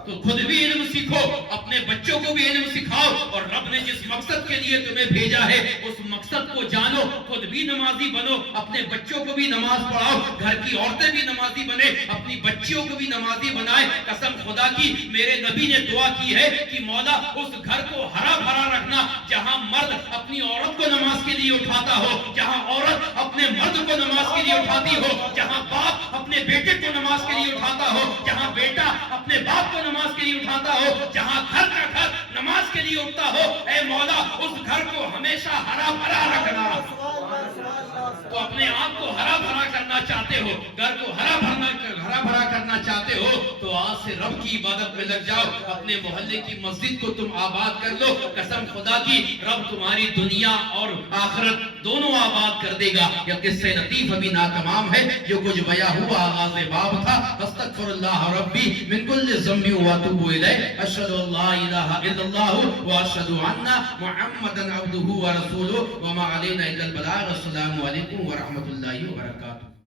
تو خود بھی علم سیکھو، اپنے بچوں کو بھی علم سکھاؤ، اور رب نے جس مقصد کے لیے تمہیں بھیجا ہے اس مقصد کو جانو، خود بھی نمازی بنو، اپنے بچوں کو بھی نماز پڑھاؤ، گھر کی عورتیں بھی نمازی بنے، اپنی بچیوں کو بھی نمازی بنائے۔ قسم خدا کی میرے نبی نے دعا کی ہے کہ مولا اس گھر کو ہرا بھرا رکھنا جہاں مرد اپنی عورت کو نماز کے لیے اٹھاتا ہو، جہاں عورت اپنے مرد کو نماز کے لیے اٹھاتی ہو، جہاں باپ اپنے بیٹے کو نماز کے لیے اٹھاتا ہو، جہاں بیٹا اپنے باپ کو نماز کے لیے اٹھاتا ہو، جہاں گھر کا گھر نماز کے لیے اٹھتا ہو، اے مولا اس گھر کو ہمیشہ ہرا بھرا رکھنا۔ تو اپنے آپ کو ہرا بھرا کرنا چاہتے ہو، گھر کو ہرا بھرا کرنا چاہتے ہو، تو آج سے رب کی عبادت میں لگ جاؤ، اپنے محلے کی مسجد کو تم آباد کر لو، قسم خدا کی رب تمہاری دنیا اور آخرت دونوں آباد کر دے گا۔ یہ قصہ لطیف ابھی ناتمام ہے، جو کچھ بیان ہوا آغاز باب تھا۔ استغفر اللہ ربی من کل ذنب واتوب الیہ، اشہد ان لا الہ الا اللہ واشہد ان محمدا عبدہ ورسولہ وما علینا الا البلاغ۔ السلام علیکم ورحمۃ اللہ وبرکاتہ۔